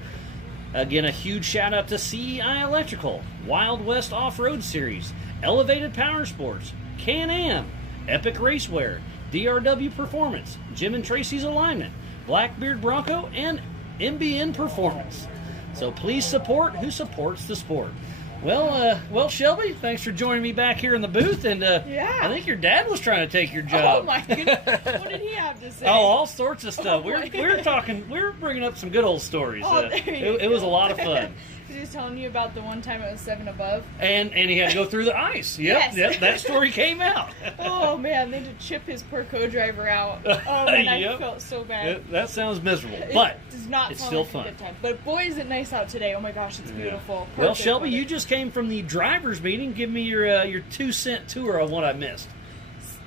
Again, a huge shout out to CEI Electrical, Wild West Off-Road Series, Elevated Power Sports, Can-Am, Epic Racewear, DRW Performance, Jim and Tracy's Alignment, Blackbeard Bronco, and MBN Performance. So please support who supports the sport. Well, Shelby, thanks for joining me back here in the booth. And Yeah. I think your dad was trying to take your Oh job. my goodness! What did he have to say? Oh, all sorts of stuff. Oh, We're bringing up some good old stories. Oh, there you It was a go. lot of fun. He was telling you about the one time it was 7 above. And he had to go through the ice. Yep, Yes. that story came out. Oh man, they had to chip his poor co-driver out. Oh man, I Yep. felt so bad. That sounds miserable, but it does not it's sound still like fun. a good time. But boy, is it nice out today! Oh my gosh, it's beautiful. Well, Perfect Shelby, weather. you just came from the drivers' meeting. Give me your 2-cent tour on what I missed.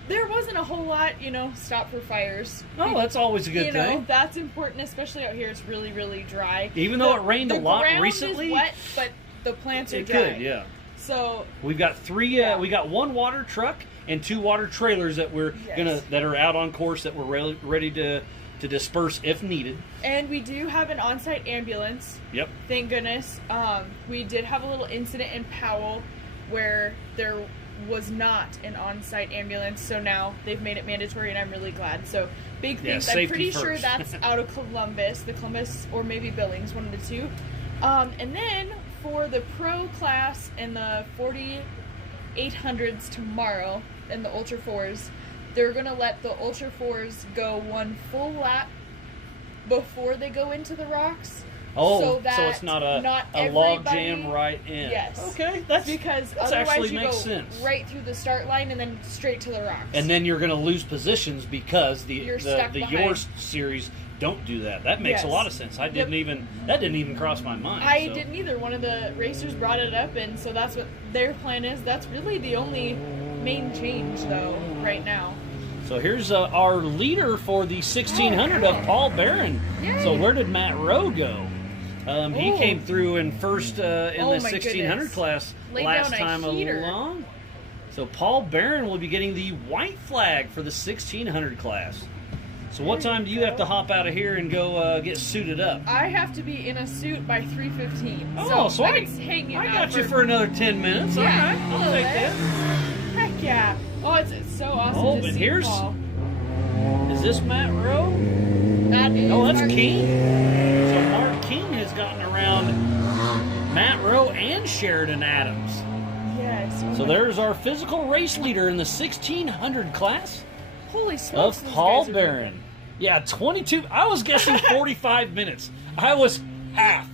There wasn't a whole lot, stop for fires. Oh, that's always a good thing. That's important, especially out here. It's really, really dry. Even though it rained a lot the ground recently? is wet, but the plants are It dry. could, yeah. So We've got three. We got one water truck and 2 water trailers that we're Yes. that are out on course that we're ready to disperse if needed. and we do have an on-site ambulance. Yep. Thank goodness. We did have a little incident in Powell where there was not an on-site ambulance, so now they've made it mandatory, and I'm really glad. So big Yeah, things. I'm safety pretty sure first. that's out of the Columbus or maybe Billings, one of the two. And then for the pro class and the 4800s tomorrow and the Ultra 4s, they're gonna let the Ultra 4s go one full lap before they go into the rocks. Oh, so so that it's not a log everybody- jam right in. Yes. Okay, that's Because that otherwise actually you makes go sense. right through the start line and then straight to the rocks. And then you're going to lose positions because You're the stuck behind. Y.O.R.R series don't do that. That makes a Yes. lot of sense. That didn't even cross my mind. I so. didn't either. One of the racers brought it up, and so that's what their plan is. That's really the only main change, though, right now. So here's our leader for the 1600 of Paul Barron. Yay. So where did Matt Rowe go? He Ooh. came through in first in Oh, the my 1600 goodness. class Laid last down a time heater. along. So Paul Barron will be getting the white flag for the 1600 class. So what There time do you you have go. to hop out of here and go get suited up? I have to be in a suit by 3:15. Oh, so I can hang you I out got you for another 10 minutes. Yeah, All right, a I'll little take bit. that. Heck yeah! Oh, it's so awesome Oh, to but see here's- Paul. Is this Matt Rowe? That is Oh, that's our- King. So Mark King has gotten around Matt Rowe and Sheridan Adams. Yes. So there's our physical race leader in the 1600 class Holy smokes! of these Paul guys are Barron. Yeah, 22. I was guessing 45 minutes. I was half.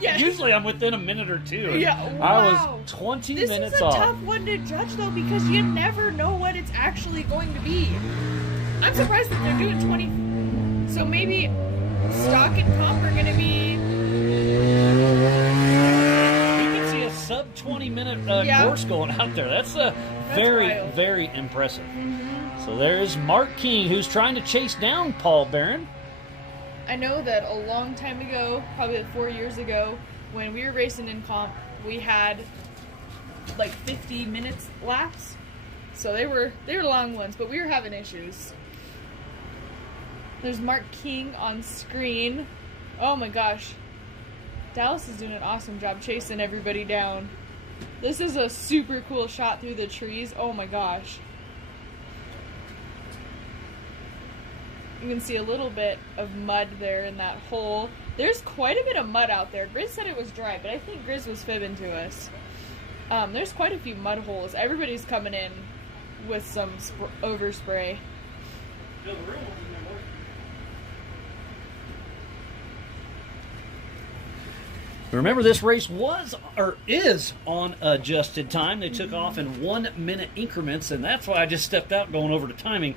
Yeah. Usually I'm within a minute or two. Yeah, I wow. was 20 This minutes is a off. tough one to judge, though, because you never know what it's actually going to be. I'm surprised that they're doing 20. So maybe stock and comp are going to be. You can see a sub 20 minute Yeah. course going out there. That's very, wild. very impressive. So there's Mark King, who's trying to chase down Paul Barron. I know that a long time ago, probably like 4 years ago, when we were racing in comp, we had like 50 minutes laps. So they were long ones, but we were having issues. There's Mark King on screen. Oh my gosh. Dallas is doing an awesome job chasing everybody down. This is a super cool shot through the trees. Oh my gosh. You can see a little bit of mud there in that hole. There's quite a bit of mud out there. Grizz said it was dry, but I think Grizz was fibbing to us. There's quite a few mud holes. Everybody's coming in with some overspray. Remember, this race is on adjusted time. They took off in 1 minute increments, and that's why I just stepped out going over to timing.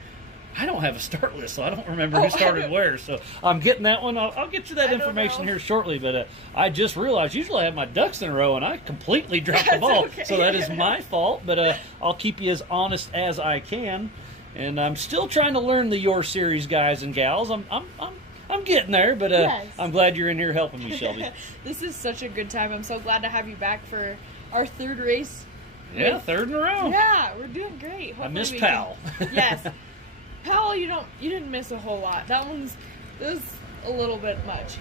I don't have a start list, so I don't remember who started where. So I'm getting that one. I'll get you that I don't information know. here shortly. But I just realized usually I have my ducks in a row, and I completely dropped the That's ball. okay. So that is my fault. But I'll keep you as honest as I can. And I'm still trying to learn the Y.O.R.R series, guys and gals. I'm getting there, but Yes. I'm glad you're in here helping me, Shelby. This is such a good time. I'm so glad to have you back for our third race. Yeah, third in a row. Yeah, we're doing great. I Hopefully miss we Powell. can- Yes. Powell, you didn't miss a whole lot. That was a little bit much.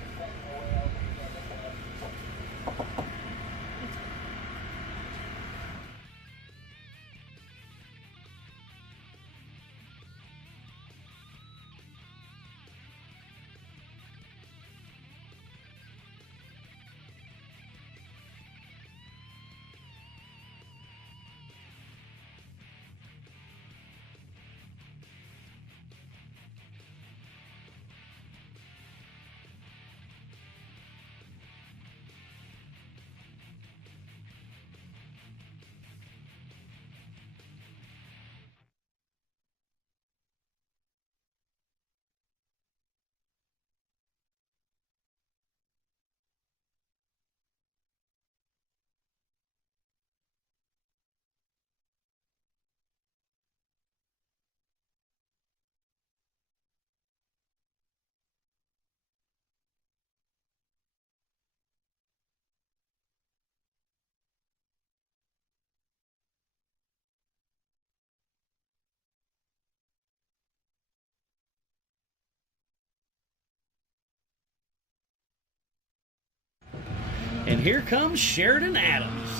here comes Sheridan Adams.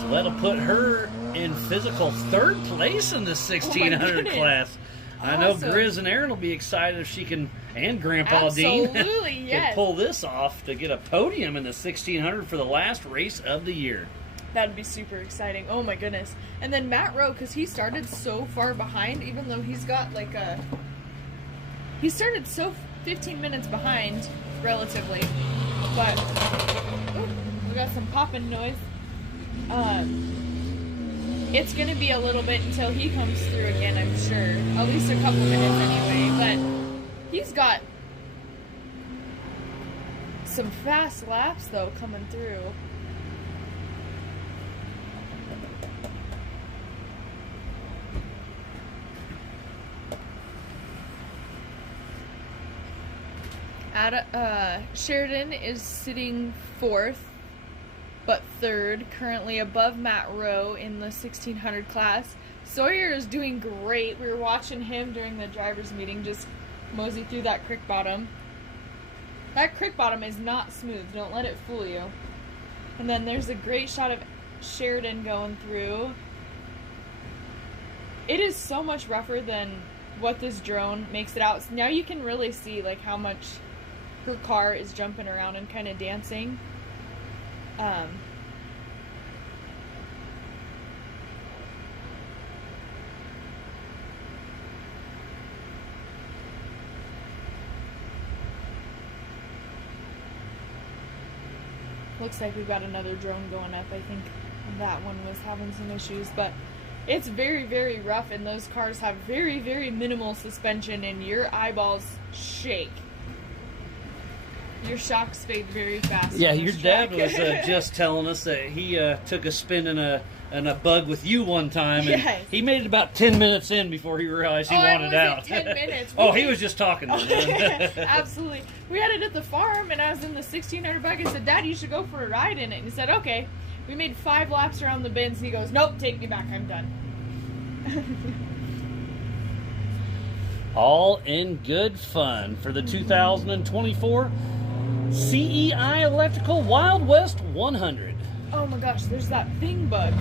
So that'll put her in physical third place in the 1600 goodness. class. I know Awesome. Grizz and Aaron will be excited if she can, and Grandpa Dean, Absolutely, can yes. pull this off to get a podium in the 1600 for the last race of the year. That'd be super exciting. Oh my goodness. And then Matt Rowe, because he started so far behind, even though he's got like a... He started so 15 minutes behind, relatively. But... Ooh, we got some popping noise. It's going to be a little bit until he comes through again, I'm sure. At least a couple minutes anyway. But he's got some fast laps, though, coming through. Sheridan is sitting 4th, but 3rd, currently above Matt Rowe in the 1600 class. Sawyer is doing great. We were watching him during the driver's meeting, just mosey through that creek bottom. That creek bottom is not smooth. Don't let it fool you. And then there's a great shot of Sheridan going through. It is so much rougher than what this drone makes it out. Now you can really see like how much her car is jumping around and kind of dancing. Looks like we've got another drone going up. I think that one was having some issues, but it's very, very rough, and those cars have very, very minimal suspension, and your eyeballs shake. Your shocks fade very fast. Yeah, on your this dad track. was just telling us that he took a spin in a bug with you one time, and Yes. he made it about 10 minutes in before he realized he Oh, it wanted wasn't out. 10 minutes. Oh, he was just talking to him. Absolutely. We had it at the farm, and I was in the 1600 bug. I said, Dad, you should go for a ride in it. And he said, okay. We made 5 laps around the bends. He goes, nope, take me back. I'm done. All in good fun for the 2024 CEI Electrical Wild West 100. Oh my gosh, there's that thing bug.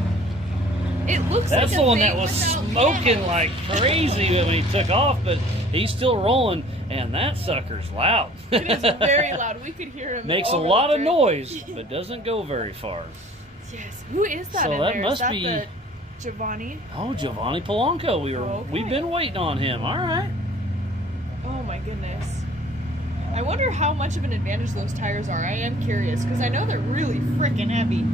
It looks That's like the a one thing that was without smoking panels. like crazy when he took off, but he's still rolling, and that sucker's loud. It is very loud. We could hear him. Makes a over lot the of dirt. noise, but doesn't go very far. Yes. Who is that So in that there? must is that be- the Giovanni? Oh, Giovanni Polanco. We've been waiting on him. All right. Oh my goodness. I wonder how much of an advantage those tires are. I am curious because I know they're really freaking heavy.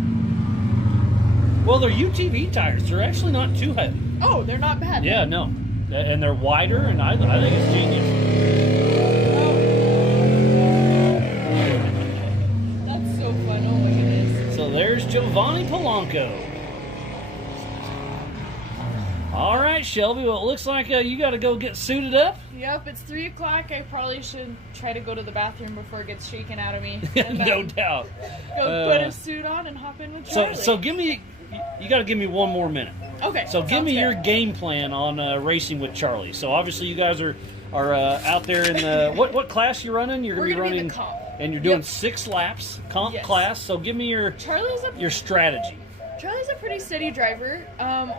Well, they're UTV tires. They're actually not too heavy. Oh, they're not bad. Yeah, no. And they're wider, and I think it's genius. That's so fun. Oh my goodness. So there's Giovanni Polanco. All right, Shelby. Well, it looks like you got to go get suited up. Yep, it's 3 o'clock. I probably should try to go to the bathroom before it gets shaken out of me. And No then doubt. Go put a suit on and hop in with Charlie. So give me. You got to give me one more minute. Okay. So give sounds me good. your game plan on racing with Charlie. So obviously you guys are out there in the what class you running? You're We're gonna be gonna be running the comp. and you're doing Yep. 6 laps comp Yes. class. So give me your Charlie's strategy a pretty steady driver.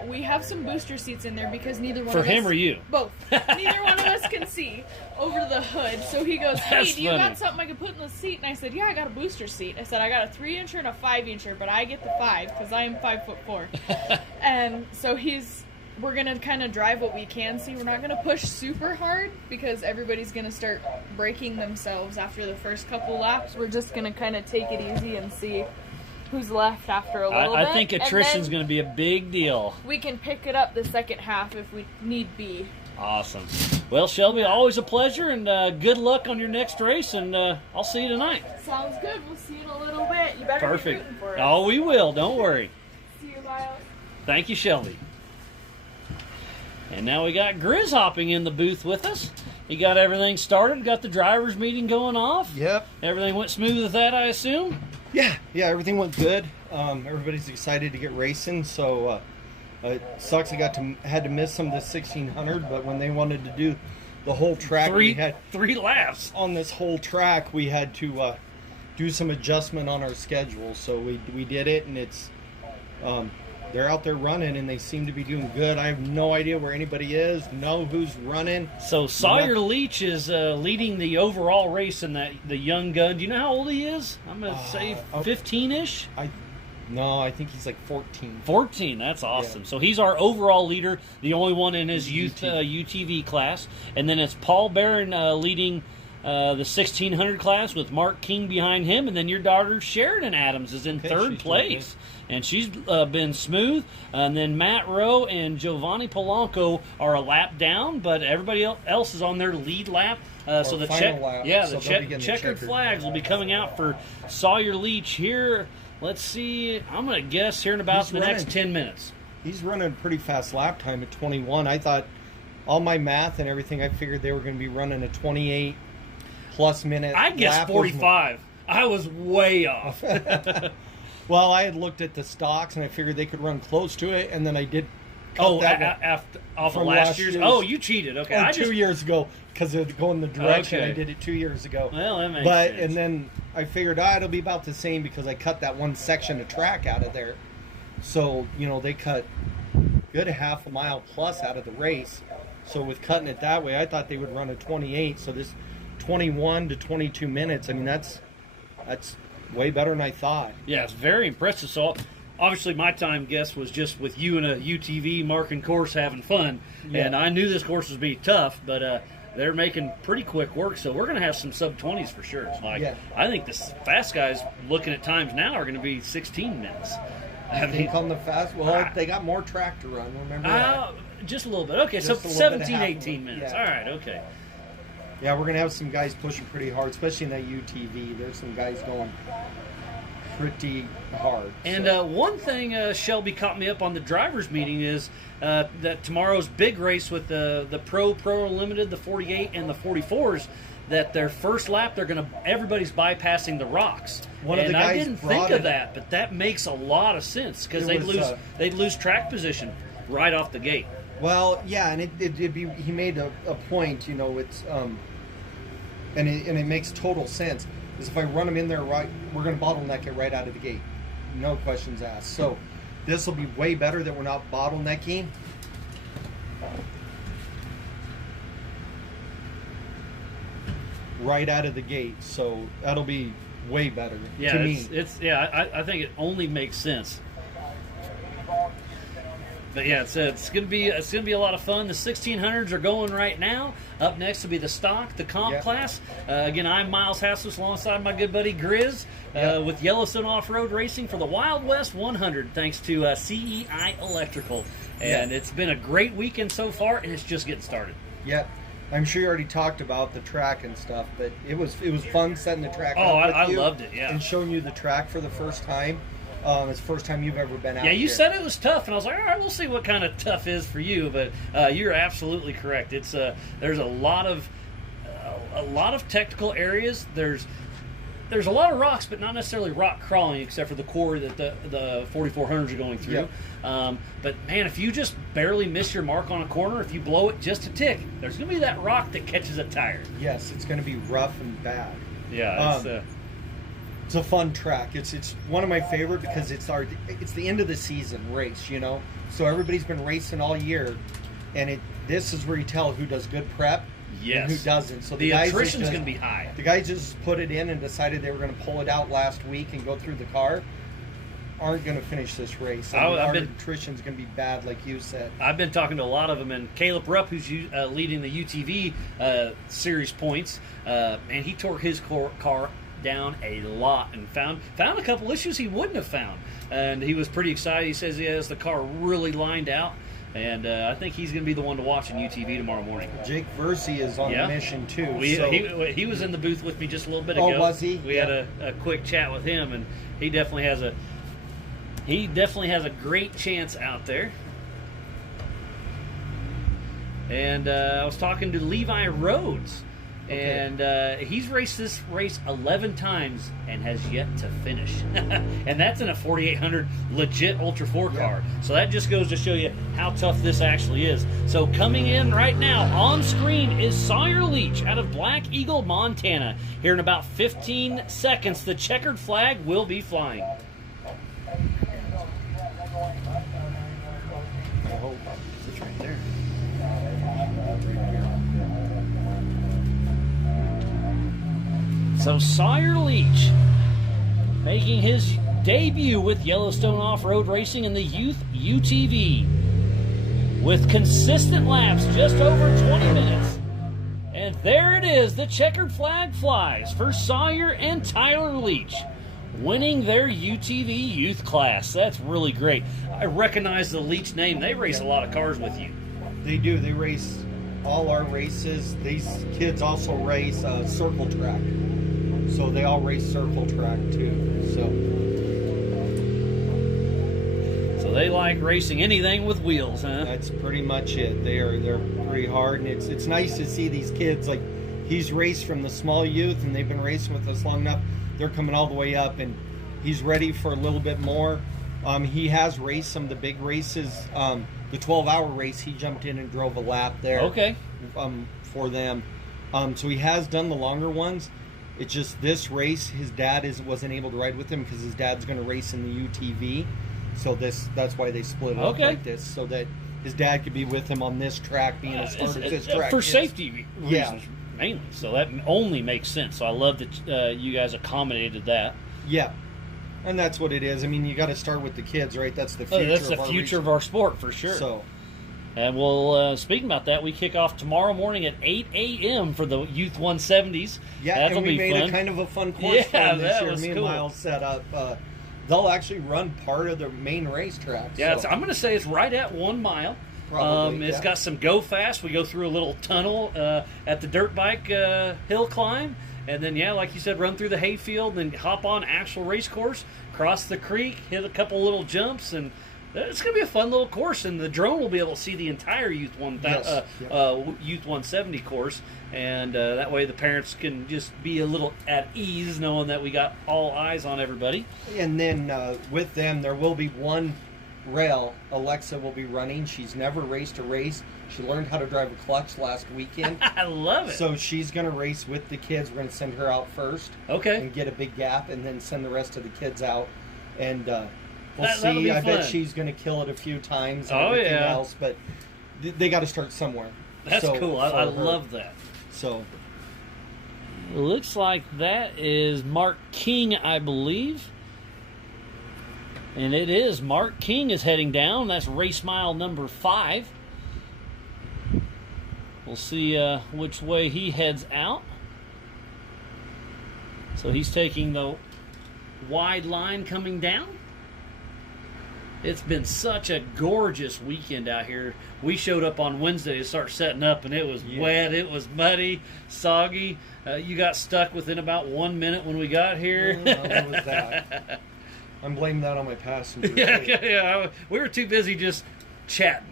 We have some booster seats in there because neither one for of him us, or you. both. Neither one of us can see over the hood. So he goes, "Hey, That's do you funny. got something I can put in the seat?" And I said, "Yeah, I got a booster seat." I said, "I got a 3-incher and a 5-incher, but I get the 5 because I am 5'4". And so we're gonna kind of drive what we can see. We're not gonna push super hard because everybody's gonna start braking themselves after the first couple laps. We're just gonna kind of take it easy and see who's left after a little bit. I think And attrition's then going to be a big deal. we can pick it up the second half if we need be. Awesome. Well, Shelby, always a pleasure, and good luck on your next race, and I'll see you tonight. Sounds good. We'll see you in a little bit. You better be Perfect. rooting for us. Oh, we will. Don't worry. See you, Miles. Thank you, Shelby. And now we got Grizz hopping in the booth with us. He got everything started, got the driver's meeting going off. Yep. Everything went smooth with that, I assume? Yeah, everything went good. Everybody's excited to get racing, so it sucks I had to miss some of the 1600, but when they wanted to do the whole track, we had Three laps. on this whole track, we had to do some adjustment on our schedule. So we did it, and it's they're out there running, and they seem to be doing good. I have no idea where anybody is, know who's running. So Sawyer Leach is leading the overall race in the young gun. Do you know how old he is? I'm going to say 15-ish. I think he's like 14. 14, that's awesome. Yeah. So he's our overall leader, the only one in his youth UTV class. And then it's Paul Barron leading the 1600 class with Mark King behind him. And then your daughter Sheridan Adams is in third place. And she's been smooth. And then Matt Rowe and Giovanni Polanco are a lap down, but everybody else is on their lead lap. So the checkered flags will be coming out for Sawyer Leach here. Let's see. I'm going to guess here in about the next 10 minutes. He's running a pretty fast lap time at 21. I thought all my math and everything, I figured they were going to be running a 28-plus minute I guess 45. I was way off. Well, I had looked at the stocks, and I figured they could run close to it, and then I did off of last year's? Oh, you cheated. Okay. Oh, 2 years ago, because of going the direction. I did it 2 years ago. Well, that makes sense. And then I figured, it'll be about the same because I cut that one section of track out of there. So, they cut good half a mile plus out of the race. So with cutting it that way, I thought they would run a 28. So this 21 to 22 minutes, I mean, that's way better than I thought. Yeah, it's very impressive. So obviously my time guess was just with you and a UTV marking course having fun. Yeah. And I knew this course would be tough, but they're making pretty quick work. So we're going to have some sub-20s for sure. I think the fast guys looking at times now are going to be 16 minutes. I think on the fast, they got more track to run, remember that? Just a little bit. Okay, so 17, 18 minutes. Yeah. All right, okay. Yeah, we're going to have some guys pushing pretty hard, especially in that UTV. There's some guys going pretty hard. And one thing Shelby caught me up on the drivers' meeting is that tomorrow's big race with the Pro Limited, the 48 and the 44s, that their first lap everybody's bypassing the rocks. I didn't think of that, but that makes a lot of sense because they'd lose track position right off the gate. Well, yeah, and he made a point, it's and it makes total sense. Is if I run them in there right, we're going to bottleneck it right out of the gate, no questions asked. So this will be way better that we're not bottlenecking. Right out of the gate, so that'll be way better to me. I think it only makes sense. But yeah, it's gonna be a lot of fun. The 1600s are going right now. Up next will be the stock, the comp class. Again, I'm Miles Hasselus alongside my good buddy Grizz with Yellowstone Off-Road Racing for the Wild West 100, thanks to CEI Electrical. And it's been a great weekend so far, and it's just getting started. Yep. I'm sure you already talked about the track and stuff, but it was fun setting the track up with I you loved it, yeah. And showing you the track for the first time. It's the first time you've ever been out here. Yeah, you here. said it was tough, and I was like, all right, we'll see what kind of tough is for you. But you're absolutely correct. It's there's a lot of technical areas. There's a lot of rocks, but not necessarily rock crawling, except for the quarry that the 4400s are going through. Yep. But man, if you just barely miss your mark on a corner, if you blow it just a tick, there's going to be that rock that catches a tire. Yes, it's going to be rough and bad. Yeah, it's a fun track. It's one of my favorite because it's the end of the season race, So everybody's been racing all year, and this is where you tell who does good prep and who doesn't. So the attrition's going to be high. The guys just put it in and decided they were going to pull it out last week and go through the car. Aren't going to finish this race. Our attrition's going to be bad, like you said. I've been talking to a lot of them, and Caleb Rupp, who's leading the UTV series points, and he tore his car down a lot and found a couple issues he wouldn't have found, and he was pretty excited. He says he has the car really lined out, and I think he's going to be the one to watch in UTV tomorrow morning. Jake Versey is on a mission too. He was in the booth with me just a little bit ago. Oh, was he? We had a quick chat with him, and he definitely has a great chance out there. And I was talking to Levi Rhodes, And he's raced this race 11 times and has yet to finish. And that's in a 4800 legit Ultra 4 car. So that just goes to show you how tough this actually is. So coming in right now on screen is Sawyer Leach out of Black Eagle, Montana. Here in about 15 seconds, the checkered flag will be flying. It's right there. So Sawyer Leach making his debut with Yellowstone Off-Road Racing in the Youth UTV with consistent laps just over 20 minutes. And there it is, the checkered flag flies for Sawyer and Tyler Leach, winning their UTV youth class. That's really great. I recognize the Leach name. They race a lot of cars with you. They do. They race all our races. These kids also race circle track. So they all race circle track too. So they like racing anything with wheels, huh? That's pretty much it. They're pretty hard, and it's nice to see these kids. Like, he's raced from the small youth, and they've been racing with us long enough. They're coming all the way up, and he's ready for a little bit more. He has raced some of the big races. The 12-hour race, he jumped in and drove a lap there. Okay. For them. So he has done the longer ones. It's just this race, his dad wasn't able to ride with him because his dad's going to race in the UTV. So that's why they split up like this, so that his dad could be with him on this track, being as hard as this track for is. safety reasons, mainly. So that only makes sense. So I love that you guys accommodated that. Yeah, and that's what it is. I mean, you got to start with the kids, right? That's the future. That's the future of our sport for sure. So. And we'll, speaking about that, we kick off tomorrow morning at 8 a.m. for the Youth 170s. Yeah, that'll and we be made fun. a kind of a fun course for them this year. Me cool. and Miles set up. They'll actually run part of the main racetrack. Yeah, so. I'm going to say it's right at 1 mile. Probably, It's got some go fast. We go through a little tunnel at the dirt bike hill climb. And then, yeah, like you said, run through the hayfield, then hop on actual race course, cross the creek, hit a couple little jumps, and it's going to be a fun little course. And the drone will be able to see the entire Youth 170 course. And that way the parents can just be a little at ease knowing that we got all eyes on everybody. And then with them, there will be one rail Alexa will be running. She's never raced a race. She learned how to drive a clutch last weekend. I love it. So she's going to race with the kids. We're going to send her out first. Okay. And get a big gap, and then send the rest of the kids out. And we'll that'll see. be I bet fun. she's going to kill it a few times and Oh, everything yeah. else. But they got to start somewhere. That's cool. I for her. love that. So looks like that is Mark King, I believe. And it is. Mark King is heading down. That's race mile number 5. We'll see which way he heads out. So he's taking the wide line coming down. It's been such a gorgeous weekend out here. We showed up on Wednesday to start setting up, and it was wet, it was muddy, soggy. You got stuck within about 1 minute when we got here. What was that? I'm blaming that on my passenger. yeah. We were too busy just chatting.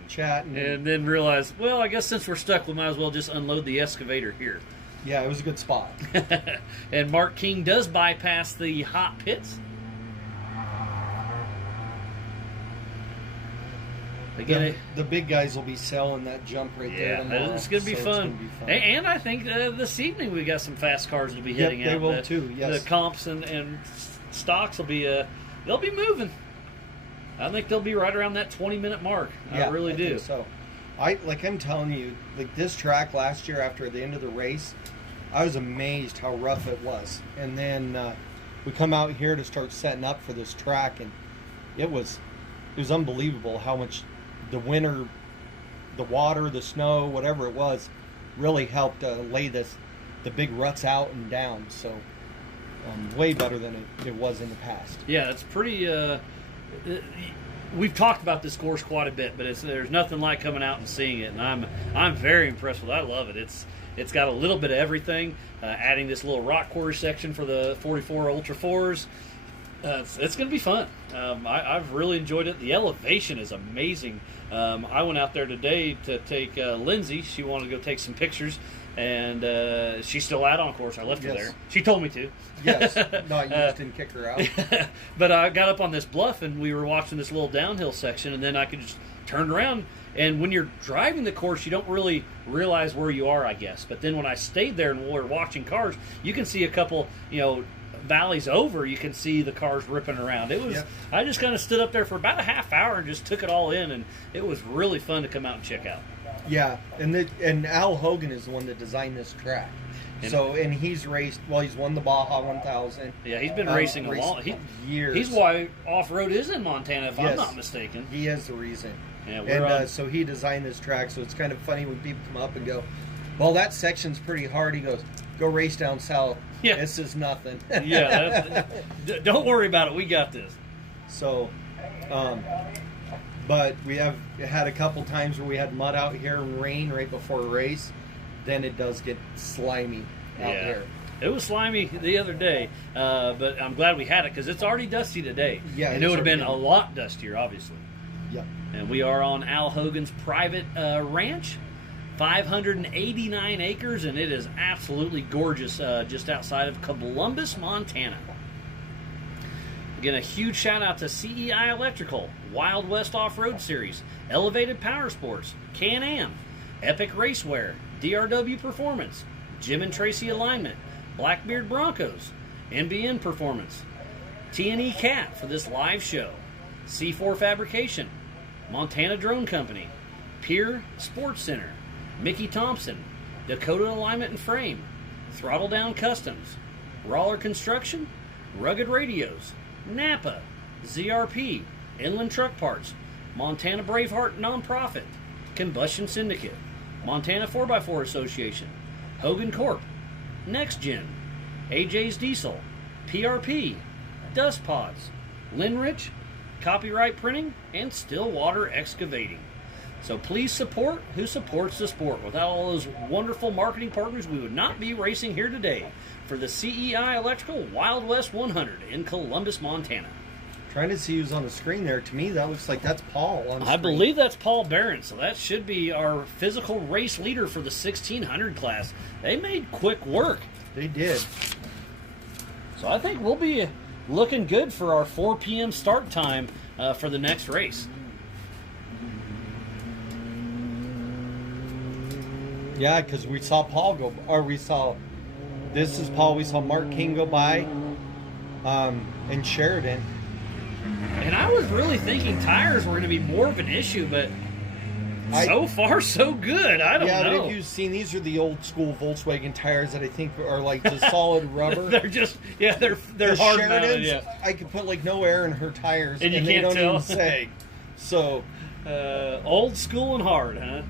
And then realized, well, I guess since we're stuck, we might as well just unload the excavator here. Yeah, it was a good spot. And Mark King does bypass the hot pits. Again, the big guys will be selling that jump right there tomorrow. It's going to be fun. And I think this evening we got some fast cars to be hitting out. They will too, yes. The comps and stocks will be, they'll be moving. I think they'll be right around that 20-minute mark. I really do. Think so I'm telling you, like this track last year after the end of the race, I was amazed how rough it was. And then we come out here to start setting up for this track, and it was unbelievable how much the winter, the water, the snow, whatever it was, really helped lay the big ruts out and down. So way better than it was in the past. Yeah, it's pretty. We've talked about this course quite a bit, but there's nothing like coming out and seeing it, and I'm very impressed with it. I love it. It's got a little bit of everything. Adding this little rock quarry section for the 44 Ultra 4s. It's going to be fun. I've really enjoyed it. The elevation is amazing. I went out there today to take Lindsay. She wanted to go take some pictures. And she's still out on course. I left her Yes. there. She told me to. Yes. No, you just didn't kick her out. But I got up on this bluff, and we were watching this little downhill section, and then I could just turn around. And when you're driving the course, you don't really realize where you are, I guess. But then when I stayed there and we were watching cars, you can see a couple, valleys over. You can see the cars ripping around. It was. Yep. I just kind of stood up there for about a half hour and just took it all in, and it was really fun to come out and check out. Yeah, and Al Hogan is the one that designed this track. And he's raced. Well, he's won the Baja 1000. Yeah, he's been racing a long years. He's why off-road is in Montana, if I'm Yes. not mistaken. He is the reason. Yeah, And so he designed this track. So it's kind of funny when people come up and go, "Well, that section's pretty hard." He goes, "Go race down south. Yeah. This is nothing." Don't worry about it. We got this. So, but we have had a couple times where we had mud out here and rain right before a race. Then it does get slimy out here. It was slimy the other day, but I'm glad we had it because it's already dusty today. Yeah, and it it's would have been a already- lot dustier, obviously. Yeah. And we are on Al Hogan's private ranch, 589 acres, and it is absolutely gorgeous just outside of Columbus, Montana. Again, a huge shout out to CEI Electrical, Wild West Off-Road Series, Elevated Power Sports, Can-Am, Epic Racewear, DRW Performance, Jim and Tracy Alignment, Blackbeard Broncos, NBN Performance, T&E Cat for this live show, C4 Fabrication, Montana Drone Company, Pier Sports Center, Mickey Thompson, Dakota Alignment and Frame, Throttle Down Customs, Roller Construction, Rugged Radios, Napa, ZRP, Inland Truck Parts, Montana Braveheart Nonprofit, Combustion Syndicate, Montana 4x4 Association, Hogan Corp, Next Gen, AJ's Diesel, PRP, Dust Pods, Linrich, Copyright Printing, and Stillwater Excavating. So please support who supports the sport. Without all those wonderful marketing partners, we would not be racing here today for the CEI Electrical Wild West 100 in Columbus, Montana. Trying to see who's on the screen there. To me, that looks like that's Paul on the I screen. believe that's Paul Barron, so that should be our physical race leader for the 1600 class. They made quick work. They did. So I think we'll be looking good for our 4 p.m. start time for the next race. Yeah, because we saw Paul go, or we saw, this is Paul, we saw Mark King go by, and Sheridan. And I was really thinking tires were going to be more of an issue, but so far so good. I don't Yeah, know. but if you've seen, these are the old school Volkswagen tires that I think are like just solid rubber. They're just, they're The hard mounted. Sheridans, Yeah. I could put like no air in her tires, And you they can't don't tell. even sag. So, Old school and hard, huh?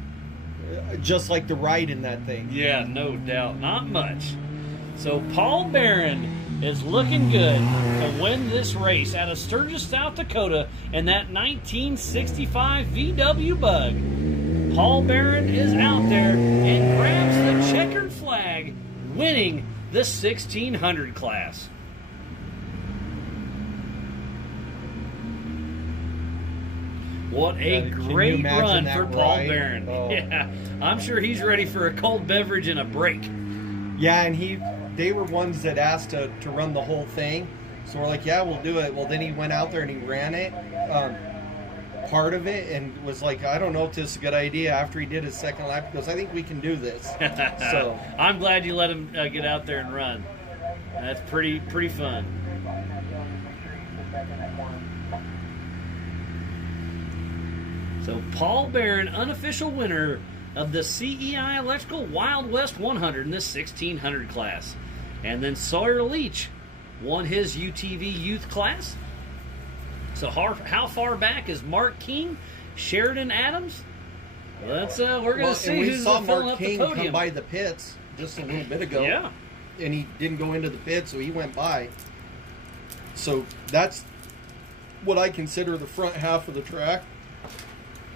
just like the ride in that thing. Yeah, no doubt. Not much. So Paul Barron is looking good to win this race out of Sturgis, South Dakota in that 1965 VW Bug. Paul Barron is out there and grabs the checkered flag, winning the 1600 class. What a Can you great imagine run that for Paul ride? Barron. Oh. Yeah, I'm sure he's ready for a cold beverage and a break. Yeah, and they were ones that asked to run the whole thing. So we're like, yeah, we'll do it. Well, then he went out there and he ran it, part of it, and was like, I don't know if this is a good idea. After he did his second lap, he goes, I think we can do this. So I'm glad you let him get out there and run. That's pretty fun. So Paul Barron, unofficial winner of the CEI Electrical Wild West 100 in this 1600 class. And then Sawyer Leach won his UTV youth class. So how far back is Mark King, Sheridan Adams? Well, that's we're going to see and we who's saw filling Mark up King the come podium. by the pits just a little bit ago. Yeah. And he didn't go into the pit, so he went by. So that's what I consider the front half of the track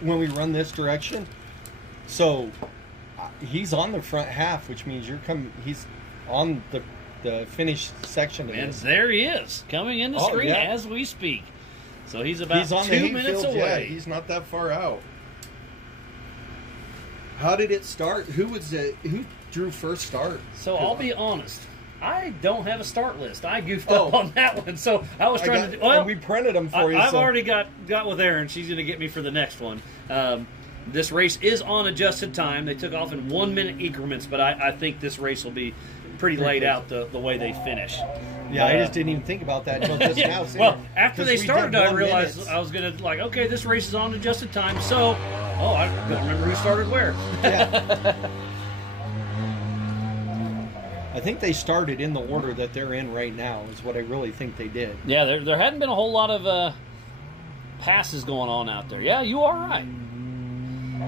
when we run this direction. So he's on the front half, which means he's on the finished section of And this. there he is, coming in the Oh, screen yeah. as we speak. So he's about He's on 2 the minutes hayfield, away. yeah, he's not that far out. How did it start? Who drew first start? So I'll be honest. I don't have a start list. I goofed up on that one, so I was trying to. Well, and we printed them for you. I've so. already got with Erin. She's going to get me for the next one. This race is on adjusted time. They took off in 1 minute increments, but I think this race will be pretty laid out the way they finish. Yeah, I just didn't even think about that until just now. Well, after they started, I realized I was going to okay, this race is on adjusted time. So, I don't remember who started where. Yeah. I think they started in the order that they're in right now, is what I really think they did. Yeah, there hadn't been a whole lot of passes going on out there. Yeah, you are right.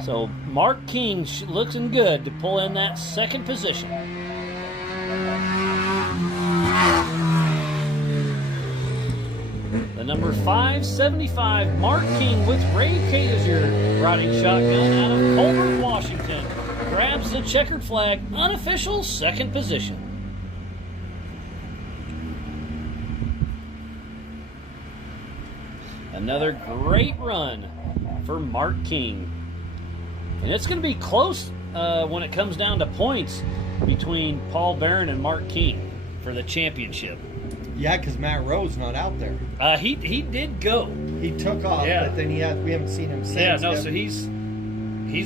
So Mark King looking good to pull in that second position. The number 575, Mark King with Ray Kaiser riding shotgun out of Colbert, Washington. Grabs the checkered flag, unofficial second position. Another great run for Mark King. And it's going to be close when it comes down to points between Paul Barron and Mark King for the championship. Yeah, because Matt Rowe's not out there. He did go. He took off, but then we haven't seen him since. Yeah, no, so he's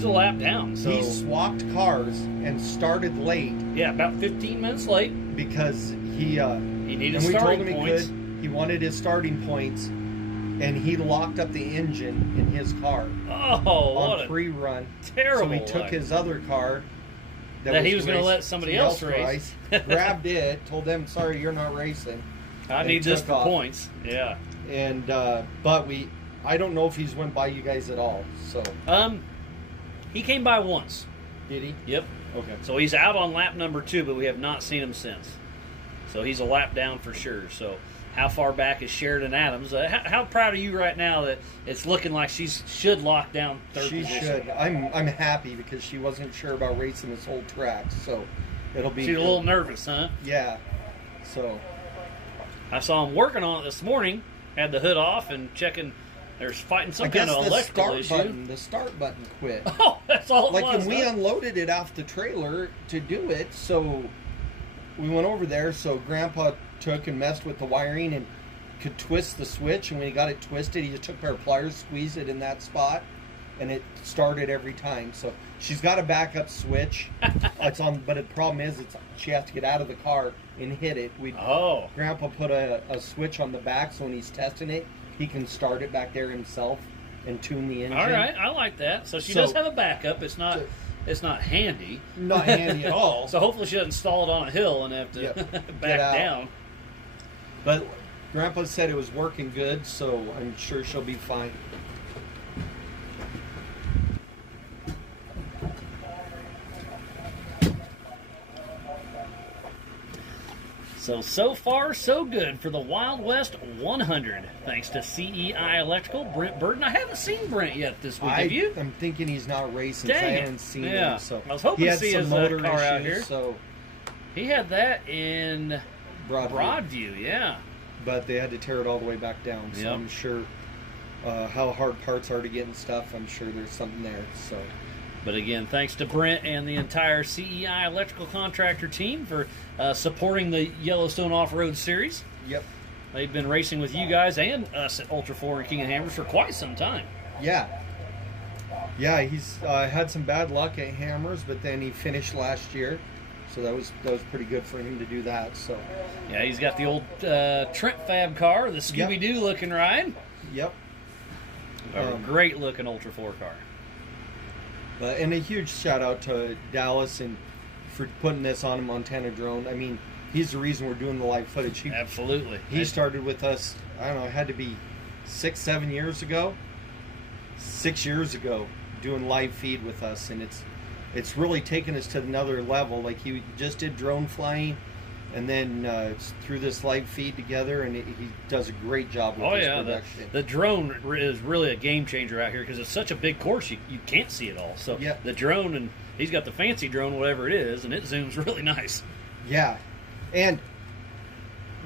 a lap down. So he swapped cars and started late. Yeah, about 15 minutes late because he needed and we starting told him points. He wanted his starting points, and he locked up the engine in his car. Oh, what on pre-run. Terrible! So he took his other car that he was going to let somebody else race. Grabbed it, told them, "Sorry, you're not racing. I need this for points." Yeah. And but I don't know if he's went by you guys at all. So he came by once. Did he? Yep. Okay. So he's out on lap number 2, but we have not seen him since. So he's a lap down for sure. So how far back is Sheridan Adams? How proud are you right now that it's looking like she should lock down third position? She should. I'm happy because she wasn't sure about racing this whole track. So it'll be. She's a little nervous, huh? Yeah. So I saw him working on it this morning. Had the hood off and checking. There's fighting some kind of electrical issue. The start button quit. Oh, that's all it was. Like when we unloaded it off the trailer to do it, so we went over there. So Grandpa took and messed with the wiring and could twist the switch. And when he got it twisted, he just took a pair of pliers, squeezed it in that spot, and it started every time. So she's got a backup switch. It's on, but the problem is, she has to get out of the car and hit it. Grandpa put a switch on the back, so when he's testing it, he can start it back there himself and tune the engine. All right, I like that. So she does have a backup. It's not handy. Not handy at all. So hopefully she doesn't stall it on a hill and have to back down. But Grandpa said it was working good, so I'm sure she'll be fine. So far, so good for the Wild West 100. Thanks to CEI Electrical, Brent Burton. I haven't seen Brent yet this week. Have you? I'm thinking he's not racing. Dang I it. haven't seen Yeah. him. So I was hoping to see his motor car out issues, here. So he had that in Broadview, yeah. But they had to tear it all the way back down. So I'm sure how hard parts are to get and stuff. I'm sure there's something there. So. But again, thanks to Brent and the entire CEI Electrical Contractor team for supporting the Yellowstone Off-Road Series. Yep. They've been racing with you guys and us at Ultra 4 and King of Hammers for quite some time. Yeah. Yeah, he's had some bad luck at Hammers, but then he finished last year. So that was pretty good for him to do that. So. Yeah, he's got the old Trent Fab car, the Scooby-Doo looking ride. Yep. A great looking Ultra 4 car. And a huge shout out to Dallas and for putting this on a Montana drone. I mean, he's the reason we're doing the live footage. Absolutely. He started with us, I don't know, it had to be 6 years ago, doing live feed with us, and it's really taken us to another level. Like he just did drone flying, and then through this live feed together, and he does a great job with his production. The drone is really a game changer out here because it's such a big course you can't see it all. So the drone, and he's got the fancy drone, whatever it is, and it zooms really nice. Yeah, and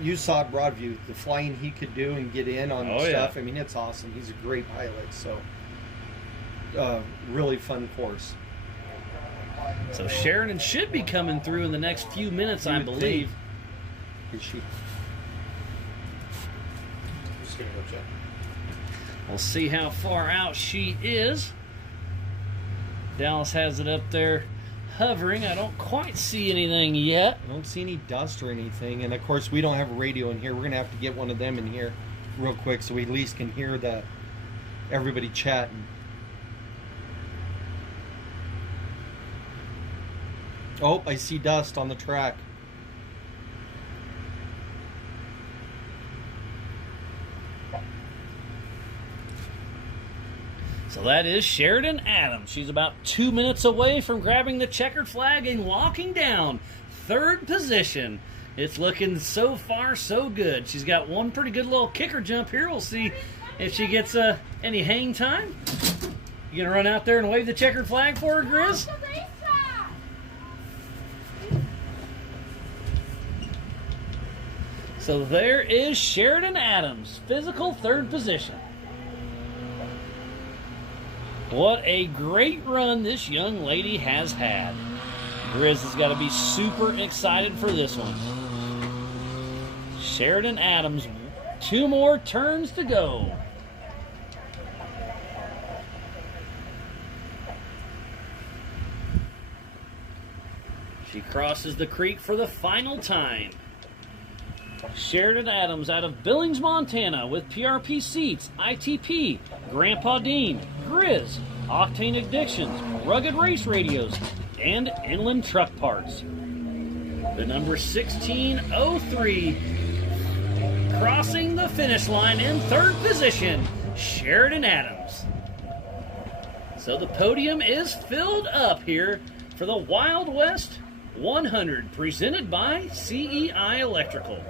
you saw at Broadview the flying he could do and get in on stuff. I mean, it's awesome. He's a great pilot. So really fun course. So Sheridan should be coming through in the next few minutes, I believe. Is she? Just gonna go check. We'll see how far out she is. Dallas has it up there hovering. I don't quite see anything yet. I don't see any dust or anything. And of course, we don't have a radio in here. We're going to have to get one of them in here real quick so we at least can hear everybody chatting. Oh, I see dust on the track. So that is Sheridan Adams. She's about 2 minutes away from grabbing the checkered flag and locking down third position. It's looking so far so good. She's got one pretty good little kicker jump here. We'll see if she gets any hang time. You gonna run out there and wave the checkered flag for her, Grizz? So there is Sheridan Adams, physical third position. What a great run this young lady has had. Grizz has got to be super excited for this one. Sheridan Adams, 2 more turns to go. She crosses the creek for the final time. Sheridan Adams out of Billings, Montana with PRP Seats, ITP, Grandpa Dean, Grizz, Octane Addictions, Rugged Race Radios, and Inland Truck Parts. The number 1603 crossing the finish line in third position, Sheridan Adams. So the podium is filled up here for the Wild West 100 presented by CEI Electrical.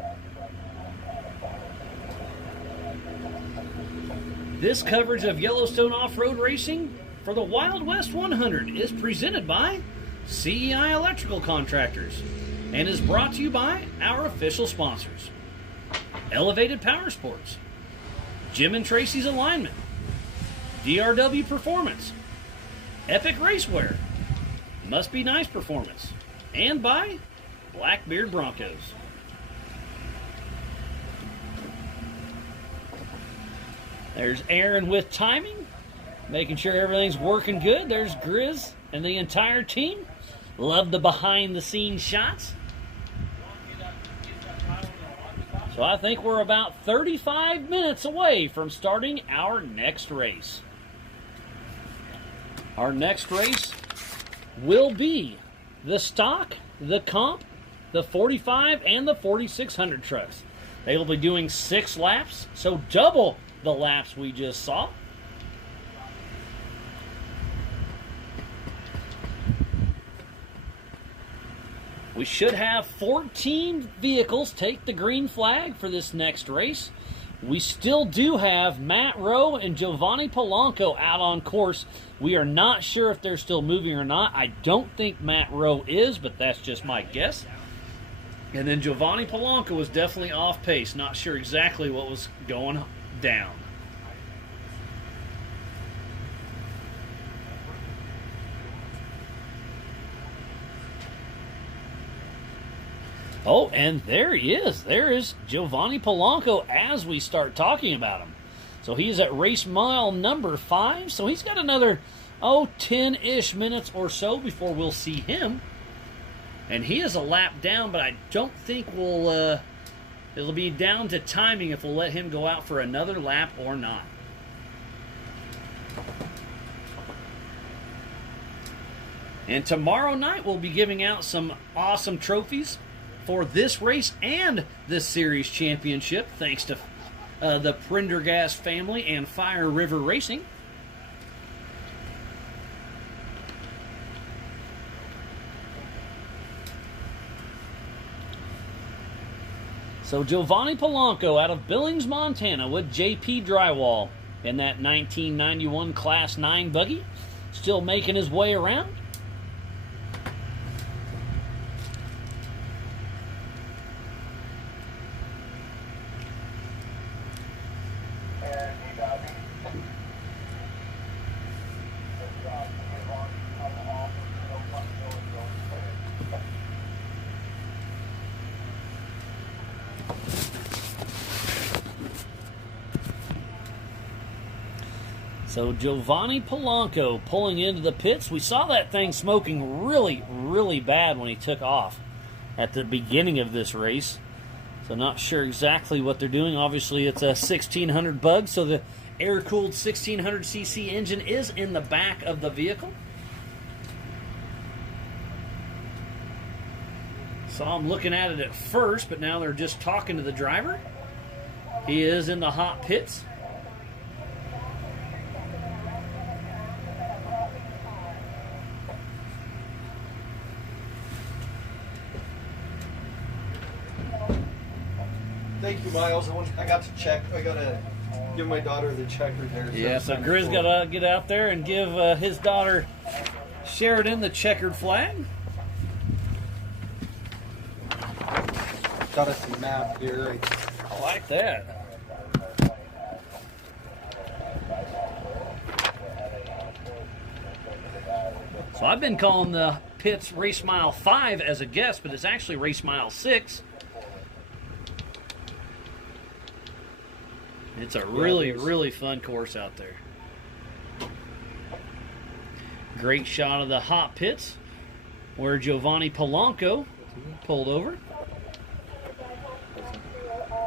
This coverage of Yellowstone off-road racing for the Wild West 100 is presented by CEI Electrical Contractors and is brought to you by our official sponsors: Elevated Power Sports, Jim and Tracy's Alignment, DRW Performance, Epic Racewear, Must Be Nice Performance, and by Blackbeard Broncos. There's Aaron with timing, making sure everything's working good. There's Grizz and the entire team. Love the behind-the-scenes shots. So I think we're about 35 minutes away from starting our next race. Our next race will be the stock, the comp, the 45, and the 4600 trucks. They will be doing 6 laps, so double the laps we just saw. We should have 14 vehicles take the green flag for this next race. We still do have Matt Rowe and Giovanni Polanco out on course. We are not sure if they're still moving or not. I don't think Matt Rowe is, but that's just my guess. And then Giovanni Polanco was definitely off pace. Not sure exactly what was going down. Oh, and there he is. There is Giovanni Polanco as we start talking about him. So he's at race mile number 5. So he's got another, 10-ish minutes or so before we'll see him. And he is a lap down, but I don't think it'll be down to timing if we'll let him go out for another lap or not. And tomorrow night we'll be giving out some awesome trophies for this race and this series championship, thanks to the Prendergast family and Fire River Racing. So Giovanni Polanco out of Billings, Montana with JP Drywall in that 1991 Class 9 buggy, still making his way around. So Giovanni Polanco pulling into the pits. We saw that thing smoking really, really bad when he took off at the beginning of this race. So not sure exactly what they're doing. Obviously it's a 1600 Bug, so the air-cooled 1600cc engine is in the back of the vehicle. Saw him looking at it at first, but now they're just talking to the driver. He is in the hot pits. Thank you, Miles. I got to check. I got to give my daughter the checker there. Yeah, so Grizz got to get out there and give his daughter Sheridan the checkered flag. Got us a map here. I like that. So I've been calling the pits Race Mile 5 as a guess, but it's actually Race Mile 6. It's a really, really fun course out there. Great shot of the hot pits where Giovanni Polanco pulled over.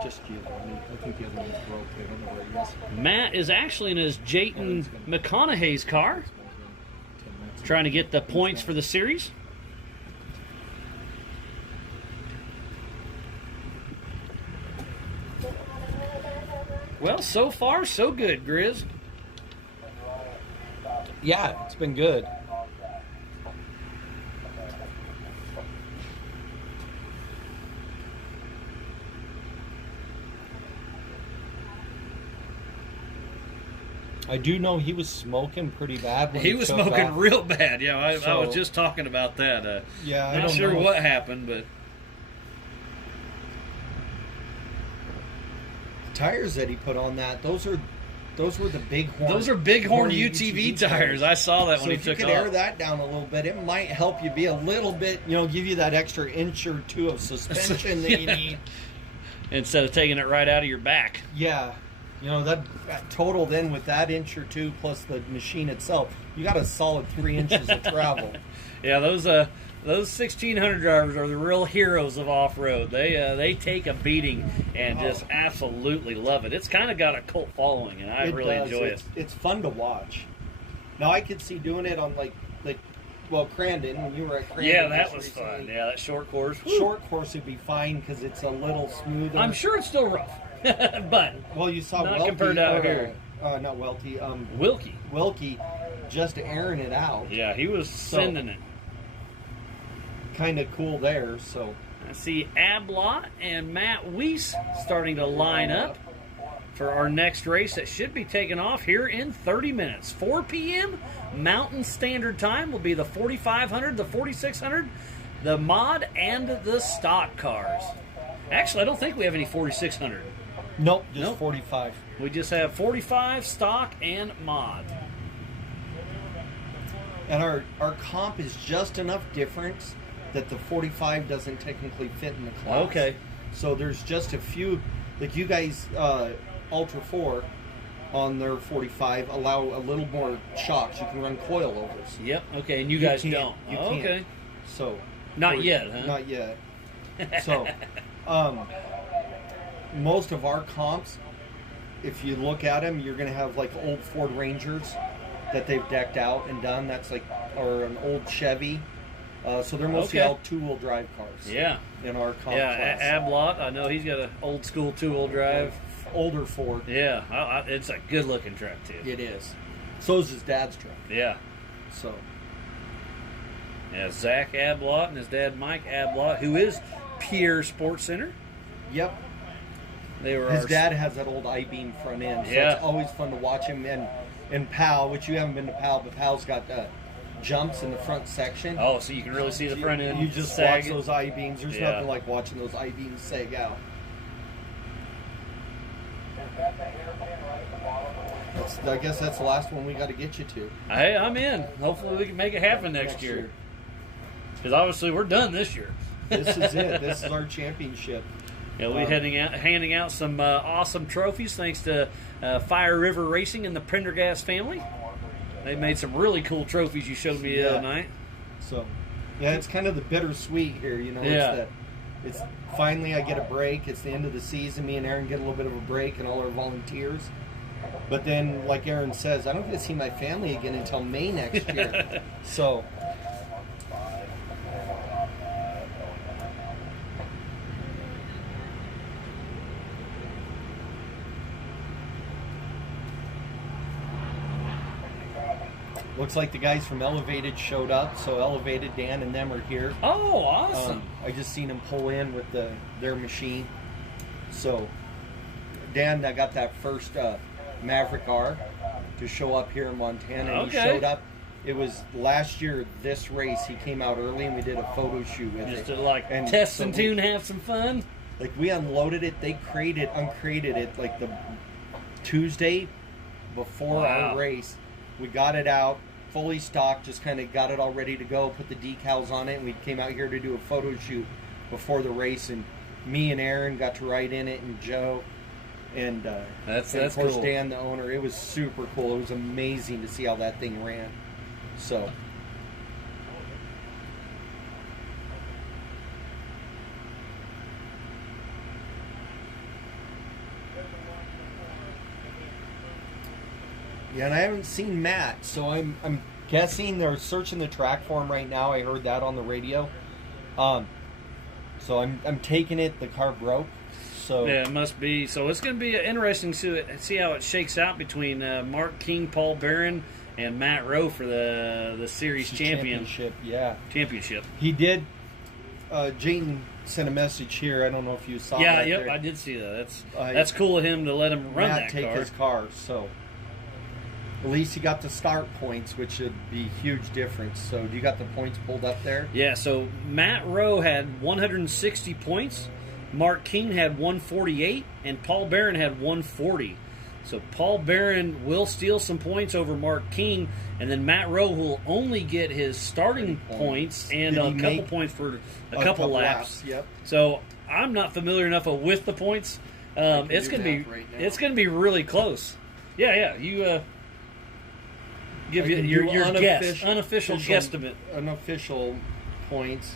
Just Giovanni. I think the other one's broke. I don't know where he is. Matt is actually in his Jayton McConaughey's car, trying to get the points for the series. Well, so far, so good, Grizz. Yeah, it's been good. I do know he was smoking pretty bad. When He was took smoking off. real bad. Yeah, I So- was just talking about that. Yeah, I not don't sure know. what happened, but Tires that he put on that, those were the Bighorn. those are Bighorn UTV tires. I saw that So when he if you took could air off. that down a little bit, it might help you be a little bit, give you that extra inch or two of suspension that you Yeah. need. Instead of taking it right out of your back. Yeah. That totaled in with that inch or two plus the machine itself. You got a solid 3 inches of travel. Yeah, those 1600 drivers are the real heroes of off-road. They take a beating and just absolutely love it. It's kind of got a cult following, and I really does. enjoy it. It's fun to watch. Now I could see doing it on Crandon, when you were at Crandon. Yeah, that just was recently. fun. Yeah, that short course. Whew. Short course would be fine because it's a little smoother. I'm sure it's still rough, but Well, you saw not Welty, compared to out here. Not Welty. Wilkie. Just airing it out. Yeah, he was sending it. Kind of cool there. So I see Ablot and Matt Weiss starting to line up for our next race that should be taking off here in 30 minutes. 4 p.m. Mountain Standard Time will be the 4500, the 4600, the mod, and the stock cars. Actually, I don't think we have any 4600. nope, just Nope. 45. We just have 45, stock, and mod. And our comp is just enough difference that the 45 doesn't technically fit in the class. Okay. So there's just a few, like you guys, Ultra 4 on their 45 allow a little more shocks. You can run coilovers. Yep, okay, and you guys can't- don't. You Okay. can't. So Not yet, huh? Not yet. So most of our comps, if you look at them, you're going to have like old Ford Rangers that they've decked out and done. That's like, or an old Chevy. So they're mostly Okay. all two-wheel drive cars. Yeah. In our comp Yeah, class. Ablot, I know he's got an old school two-wheel drive. Older Ford. Yeah, it's a good looking truck too. It is. So is his dad's truck. Yeah. So Yeah, Zach Ablot and his dad Mike Ablot, who is Pierre Sports Center. yep. They were His our dad has that old I-beam front end. So Yeah. it's always fun to watch him. And Pal, which you haven't been to Pal, but Pal's got jumps in the front section. Oh, so you can really see the front end. You just sag watch those I-beams. There's Yeah. nothing like watching those I-beams sag out. I guess that's the last one we got to get you to. Hey, I'm in. Hopefully we can make it happen next year. Because obviously we're done this year. This is it. This is our championship. Yeah, we'll be handing out some awesome trophies thanks to Fire River Racing and the Prendergast family. They made some really cool trophies you showed me the other night. So, yeah, it's kind of the bittersweet here, you know. Yeah. It's finally I get a break. It's the end of the season. Me and Aaron get a little bit of a break, and all our volunteers. But then, like Aaron says, I don't get to see my family again until May next year. So. Looks like the guys from Elevated showed up, so Elevated, Dan and them are here. Oh, awesome. I just seen them pull in with their machine. So, Dan, I got that first Maverick R to show up here in Montana. And Okay. He showed up. It was last year, this race, he came out early and we did a photo shoot with Just it. to like And test so and tune, have some fun. Like we unloaded it, they uncrated it like the Tuesday before Wow. our race. We got it out, fully stocked, just kind of got it all ready to go, put the decals on it, and we came out here to do a photo shoot before the race, and me and Aaron got to ride in it, and Joe, and, That's of course cool. Dan, the owner. It was super cool. It was amazing to see how that thing ran. So... Yeah, and I haven't seen Matt, so I'm guessing they're searching the track for him right now. I heard that on the radio. So I'm taking it. The car broke. So Yeah, it must be. So it's going to be interesting to see how it shakes out between Mark King, Paul Barron, and Matt Rowe for the series championship. Yeah, championship. he did. Jayden sent a message here. I don't know if you saw. Yeah, that yep, there. I did see that. I- That's cool of him to let him run Matt that take car. his car. So at least he got the start points, which should be a huge difference. So do you got the points pulled up there? Yeah, so Matt Rowe had 160 points, Mark King had 148, and Paul Barron had 140. So Paul Barron will steal some points over Mark King, and then Matt Rowe will only get his starting points and Did a he couple make points for a couple laps. Yep. So I'm not familiar enough with the points. It's do gonna be math right now. it's gonna be really close. Yeah. You give I you can your do guess, unofficial official- guesstimate. Unofficial points.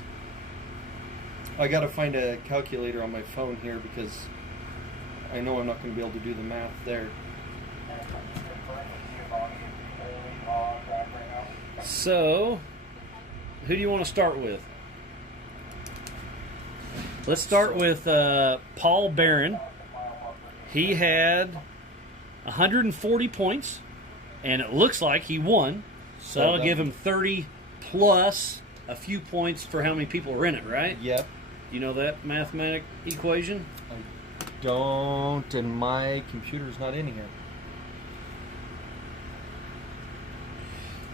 I got to find a calculator on my phone here because I know I'm not going to be able to do the math there. So, who do you want to start with? Let's start with Paul Barron. He had 140 points, and it looks like he won. So that'll give him 30 plus a few points for how many people are in it, right? Yep. You know that mathematic equation? I don't, and my computer's not in here.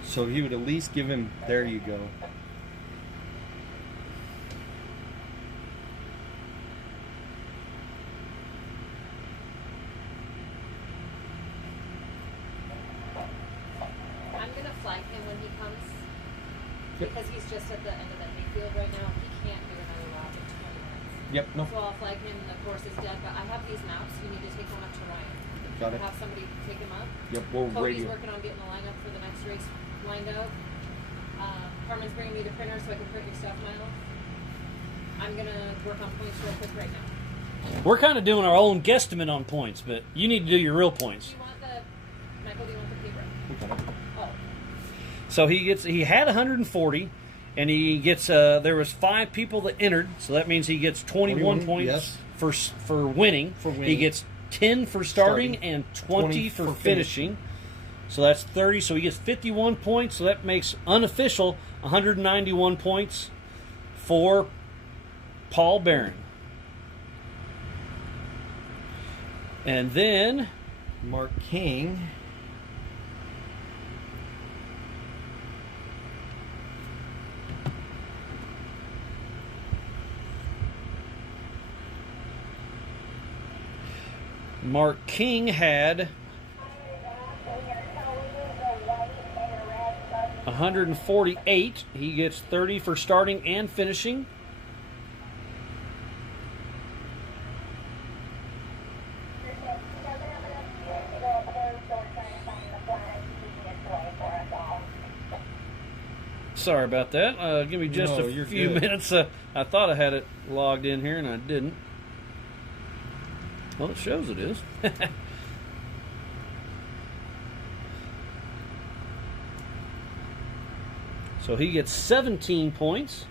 So he would at least give him, there you go. I'm going to flag him when he comes because he's just at the end of the hayfield right now. He can't do another lap in 20 minutes. Yep, no, So I'll flag him and the course is dead, but I have these maps. You need to take one up to Ryan. got Or it. have somebody take him up. Yep, we'll Cody's radio. working on getting the lineup for the next race lined up. Carmen's bringing me the printer so I can print your stuff, Miles. I'm going to work on points real quick right now. We're kind of doing our own guesstimate on points, but you need to do your real points. Do you want the, Michael, do you want the paper? Okay. Oh. So he had 140, and he gets there was 5 people that entered, so that means he gets 21 points yes. for winning. For winning. He gets 10 for starting, Starting. and 20 for finishing. So that's 30. So he gets 51 points. So that makes unofficial 191 points for Paul Barron. And then Mark King. Mark King had 148. He gets 30 for starting and finishing. Sorry about that. Give me just No, a you're few good. minutes. I thought I had it logged in here, and I didn't. Well, it shows it is. So he gets 17 points.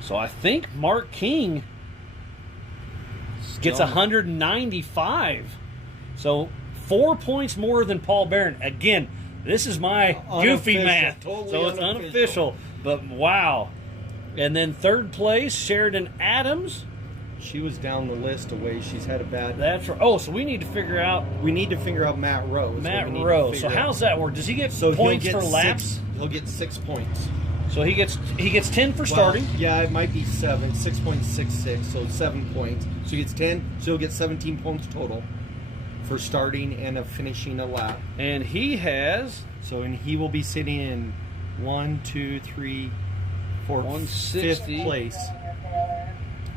So I think Mark King gets 195. So 4 points more than Paul Barron. Again, this is my goofy Unofficial, math. totally So it's unofficial. unofficial. But wow. And then third place, Sheridan Adams. She was down the list away. She's had a bad. That's right. Oh, so we need to figure out We need to figure out Matt Rowe. is what Matt we need to Rowe. figure So out. how's that work? Does he get So points he'll for get laps? He'll get 6 points. So he gets 10 for Well, starting. yeah, it might be 7, 6.66, so 7 points. So he gets 10, so he'll get 17 points total for starting and finishing a lap. And he has So and he will be sitting in 1, 2, 3, 4, 160. 5th place.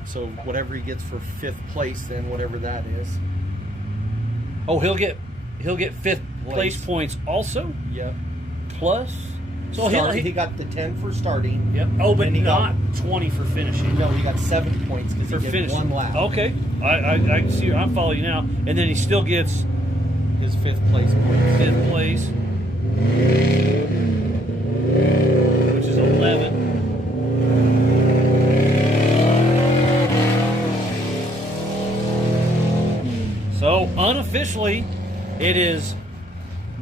So whatever he gets for 5th place, then whatever that is. oh he'll get 5th place points also Yep. plus. So He got the 10 for starting. Yep. Oh, but And he got- not 20 for finishing. No, he got 7 points because For he did finishing. one lap. Okay, I can see. I'm following you now. And then he still gets His 5th place points. 5th place, which is 11. So unofficially, it is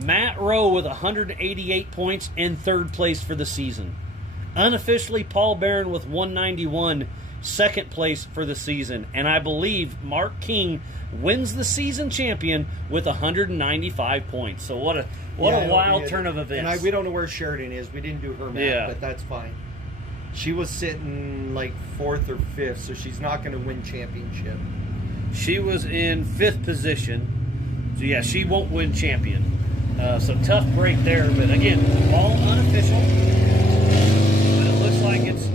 Matt Rowe with 188 points in third place for the season. Unofficially, Paul Barron with 191, second place for the season. And I believe Mark King wins the season champion with 195 points. So what a wild turn of events. And we don't know where Sheridan is. We didn't do her math, Yeah. but that's fine. She was sitting like 4th or 5th, so she's not going to win championship. She was in 5th position. So yeah, she won't win champion. So tough break there. But again, all unofficial. But it looks like it's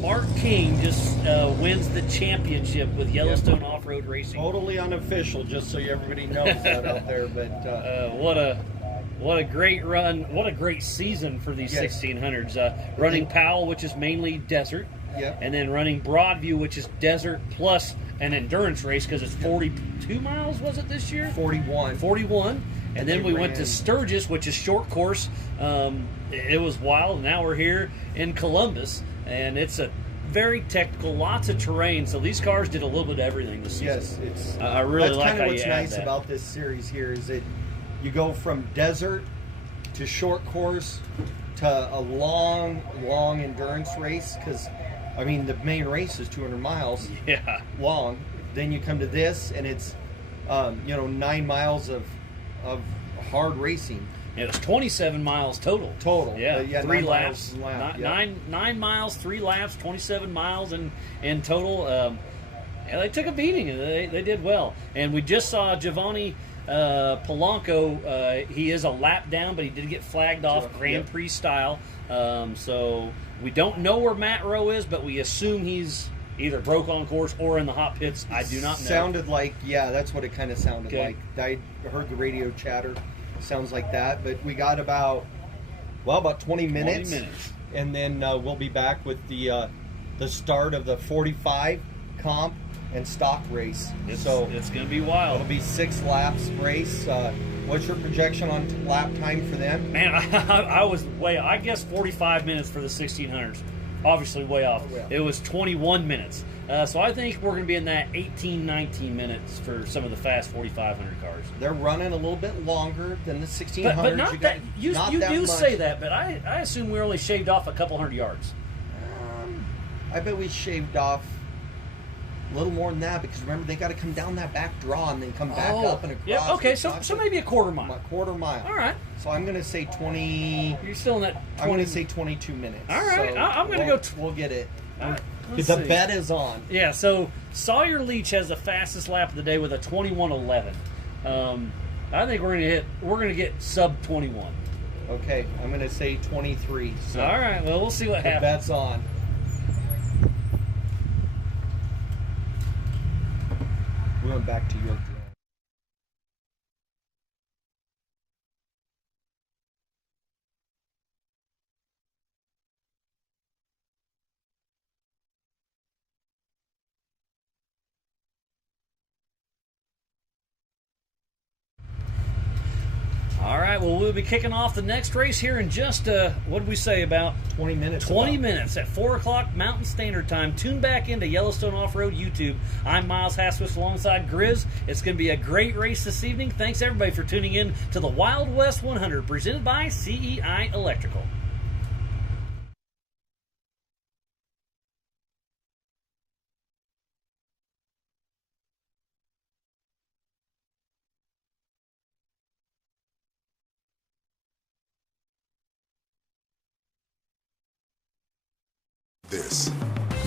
Mark King just wins the championship with Yellowstone Off-Road Racing. Totally unofficial, just so everybody knows that out there. But What a great run. What a great season for these Yes. 1600s. Running Powell, which is mainly desert. Yep. And then running Broadview, which is desert plus an endurance race because it's 42 miles, was it this year? 41. 41. And then They we went to ran- Sturgis, which is short course. It was wild. Now we're here in Columbus, and it's a very technical, lots of terrain. So these cars did a little bit of everything this season. Yes, it's. I really that's like kind how of you what's add nice that. about this series here is that you go from desert to short course to a long endurance race because, I mean, the main race is 200 miles Yeah. long. Then you come to this, and it's 9 miles of hard racing. It was 27 miles total. Total. Yeah, Yeah, 3 9 laps. miles a lap, yeah. Nine miles, 3 laps, 27 miles in total. Yeah, they took a beating, and they did well. And we just saw Giovanni Polanco. He is a lap down, but he did get flagged off Grand Yep. Prix style. So we don't know where Matt Rowe is, but we assume he's either broke on course or in the hot pits. I do not know. Sounded like, yeah, that's what it kind of sounded Okay. like. I heard the radio chatter. Sounds like that. But we got about 20 minutes. 20 minutes. And then we'll be back with the start of the 45 comp and stock race. It's so going to be wild. it'll be 6 laps race. What's your projection on lap time for them? Man, I was way. I guess 45 minutes for the 1600s. Obviously, way off. Way off. It was 21 minutes. So I think we're going to be in that 18, 19 minutes for some of the fast 4500 cars. They're running a little bit longer than the 1600s. But not that. You that do much. say that, but I assume we only shaved off a couple hundred yards. I bet we shaved off a little more than that because remember they got to come down that back draw and then come back up and across. Yeah. Okay. It's So not maybe a quarter mile. a quarter mile. All right. So I'm going to say 20. You're still in that. 20, I'm going to say 22 minutes. All right, So I'm gonna we'll- go We'll get it. All right, The let's see. bet is on. Yeah, so Sawyer Leach has the fastest lap of the day with a 21:11. I think we're gonna get sub 21. Okay, I'm going to say 23. So All right, well we'll see what the happens. bet's on. We went back to York. All right, well, we'll be kicking off the next race here in just, what did we say, about 20 minutes. 20 minutes at 4 o'clock Mountain Standard Time. Tune back into Yellowstone Off-Road YouTube. I'm Miles Haswitz alongside Grizz. It's going to be a great race this evening. Thanks, everybody, for tuning in to the Wild West 100, presented by CEI Electrical.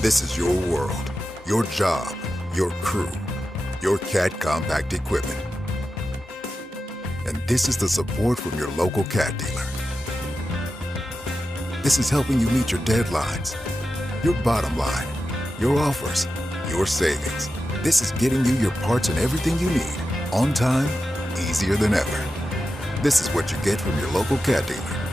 This is your world, your job, your crew, your CAT compact equipment. And this is the support from your local CAT dealer. This is helping you meet your deadlines, your bottom line, your offers, your savings. This is getting you your parts and everything you need, on time, easier than ever. This is what you get from your local CAT dealer.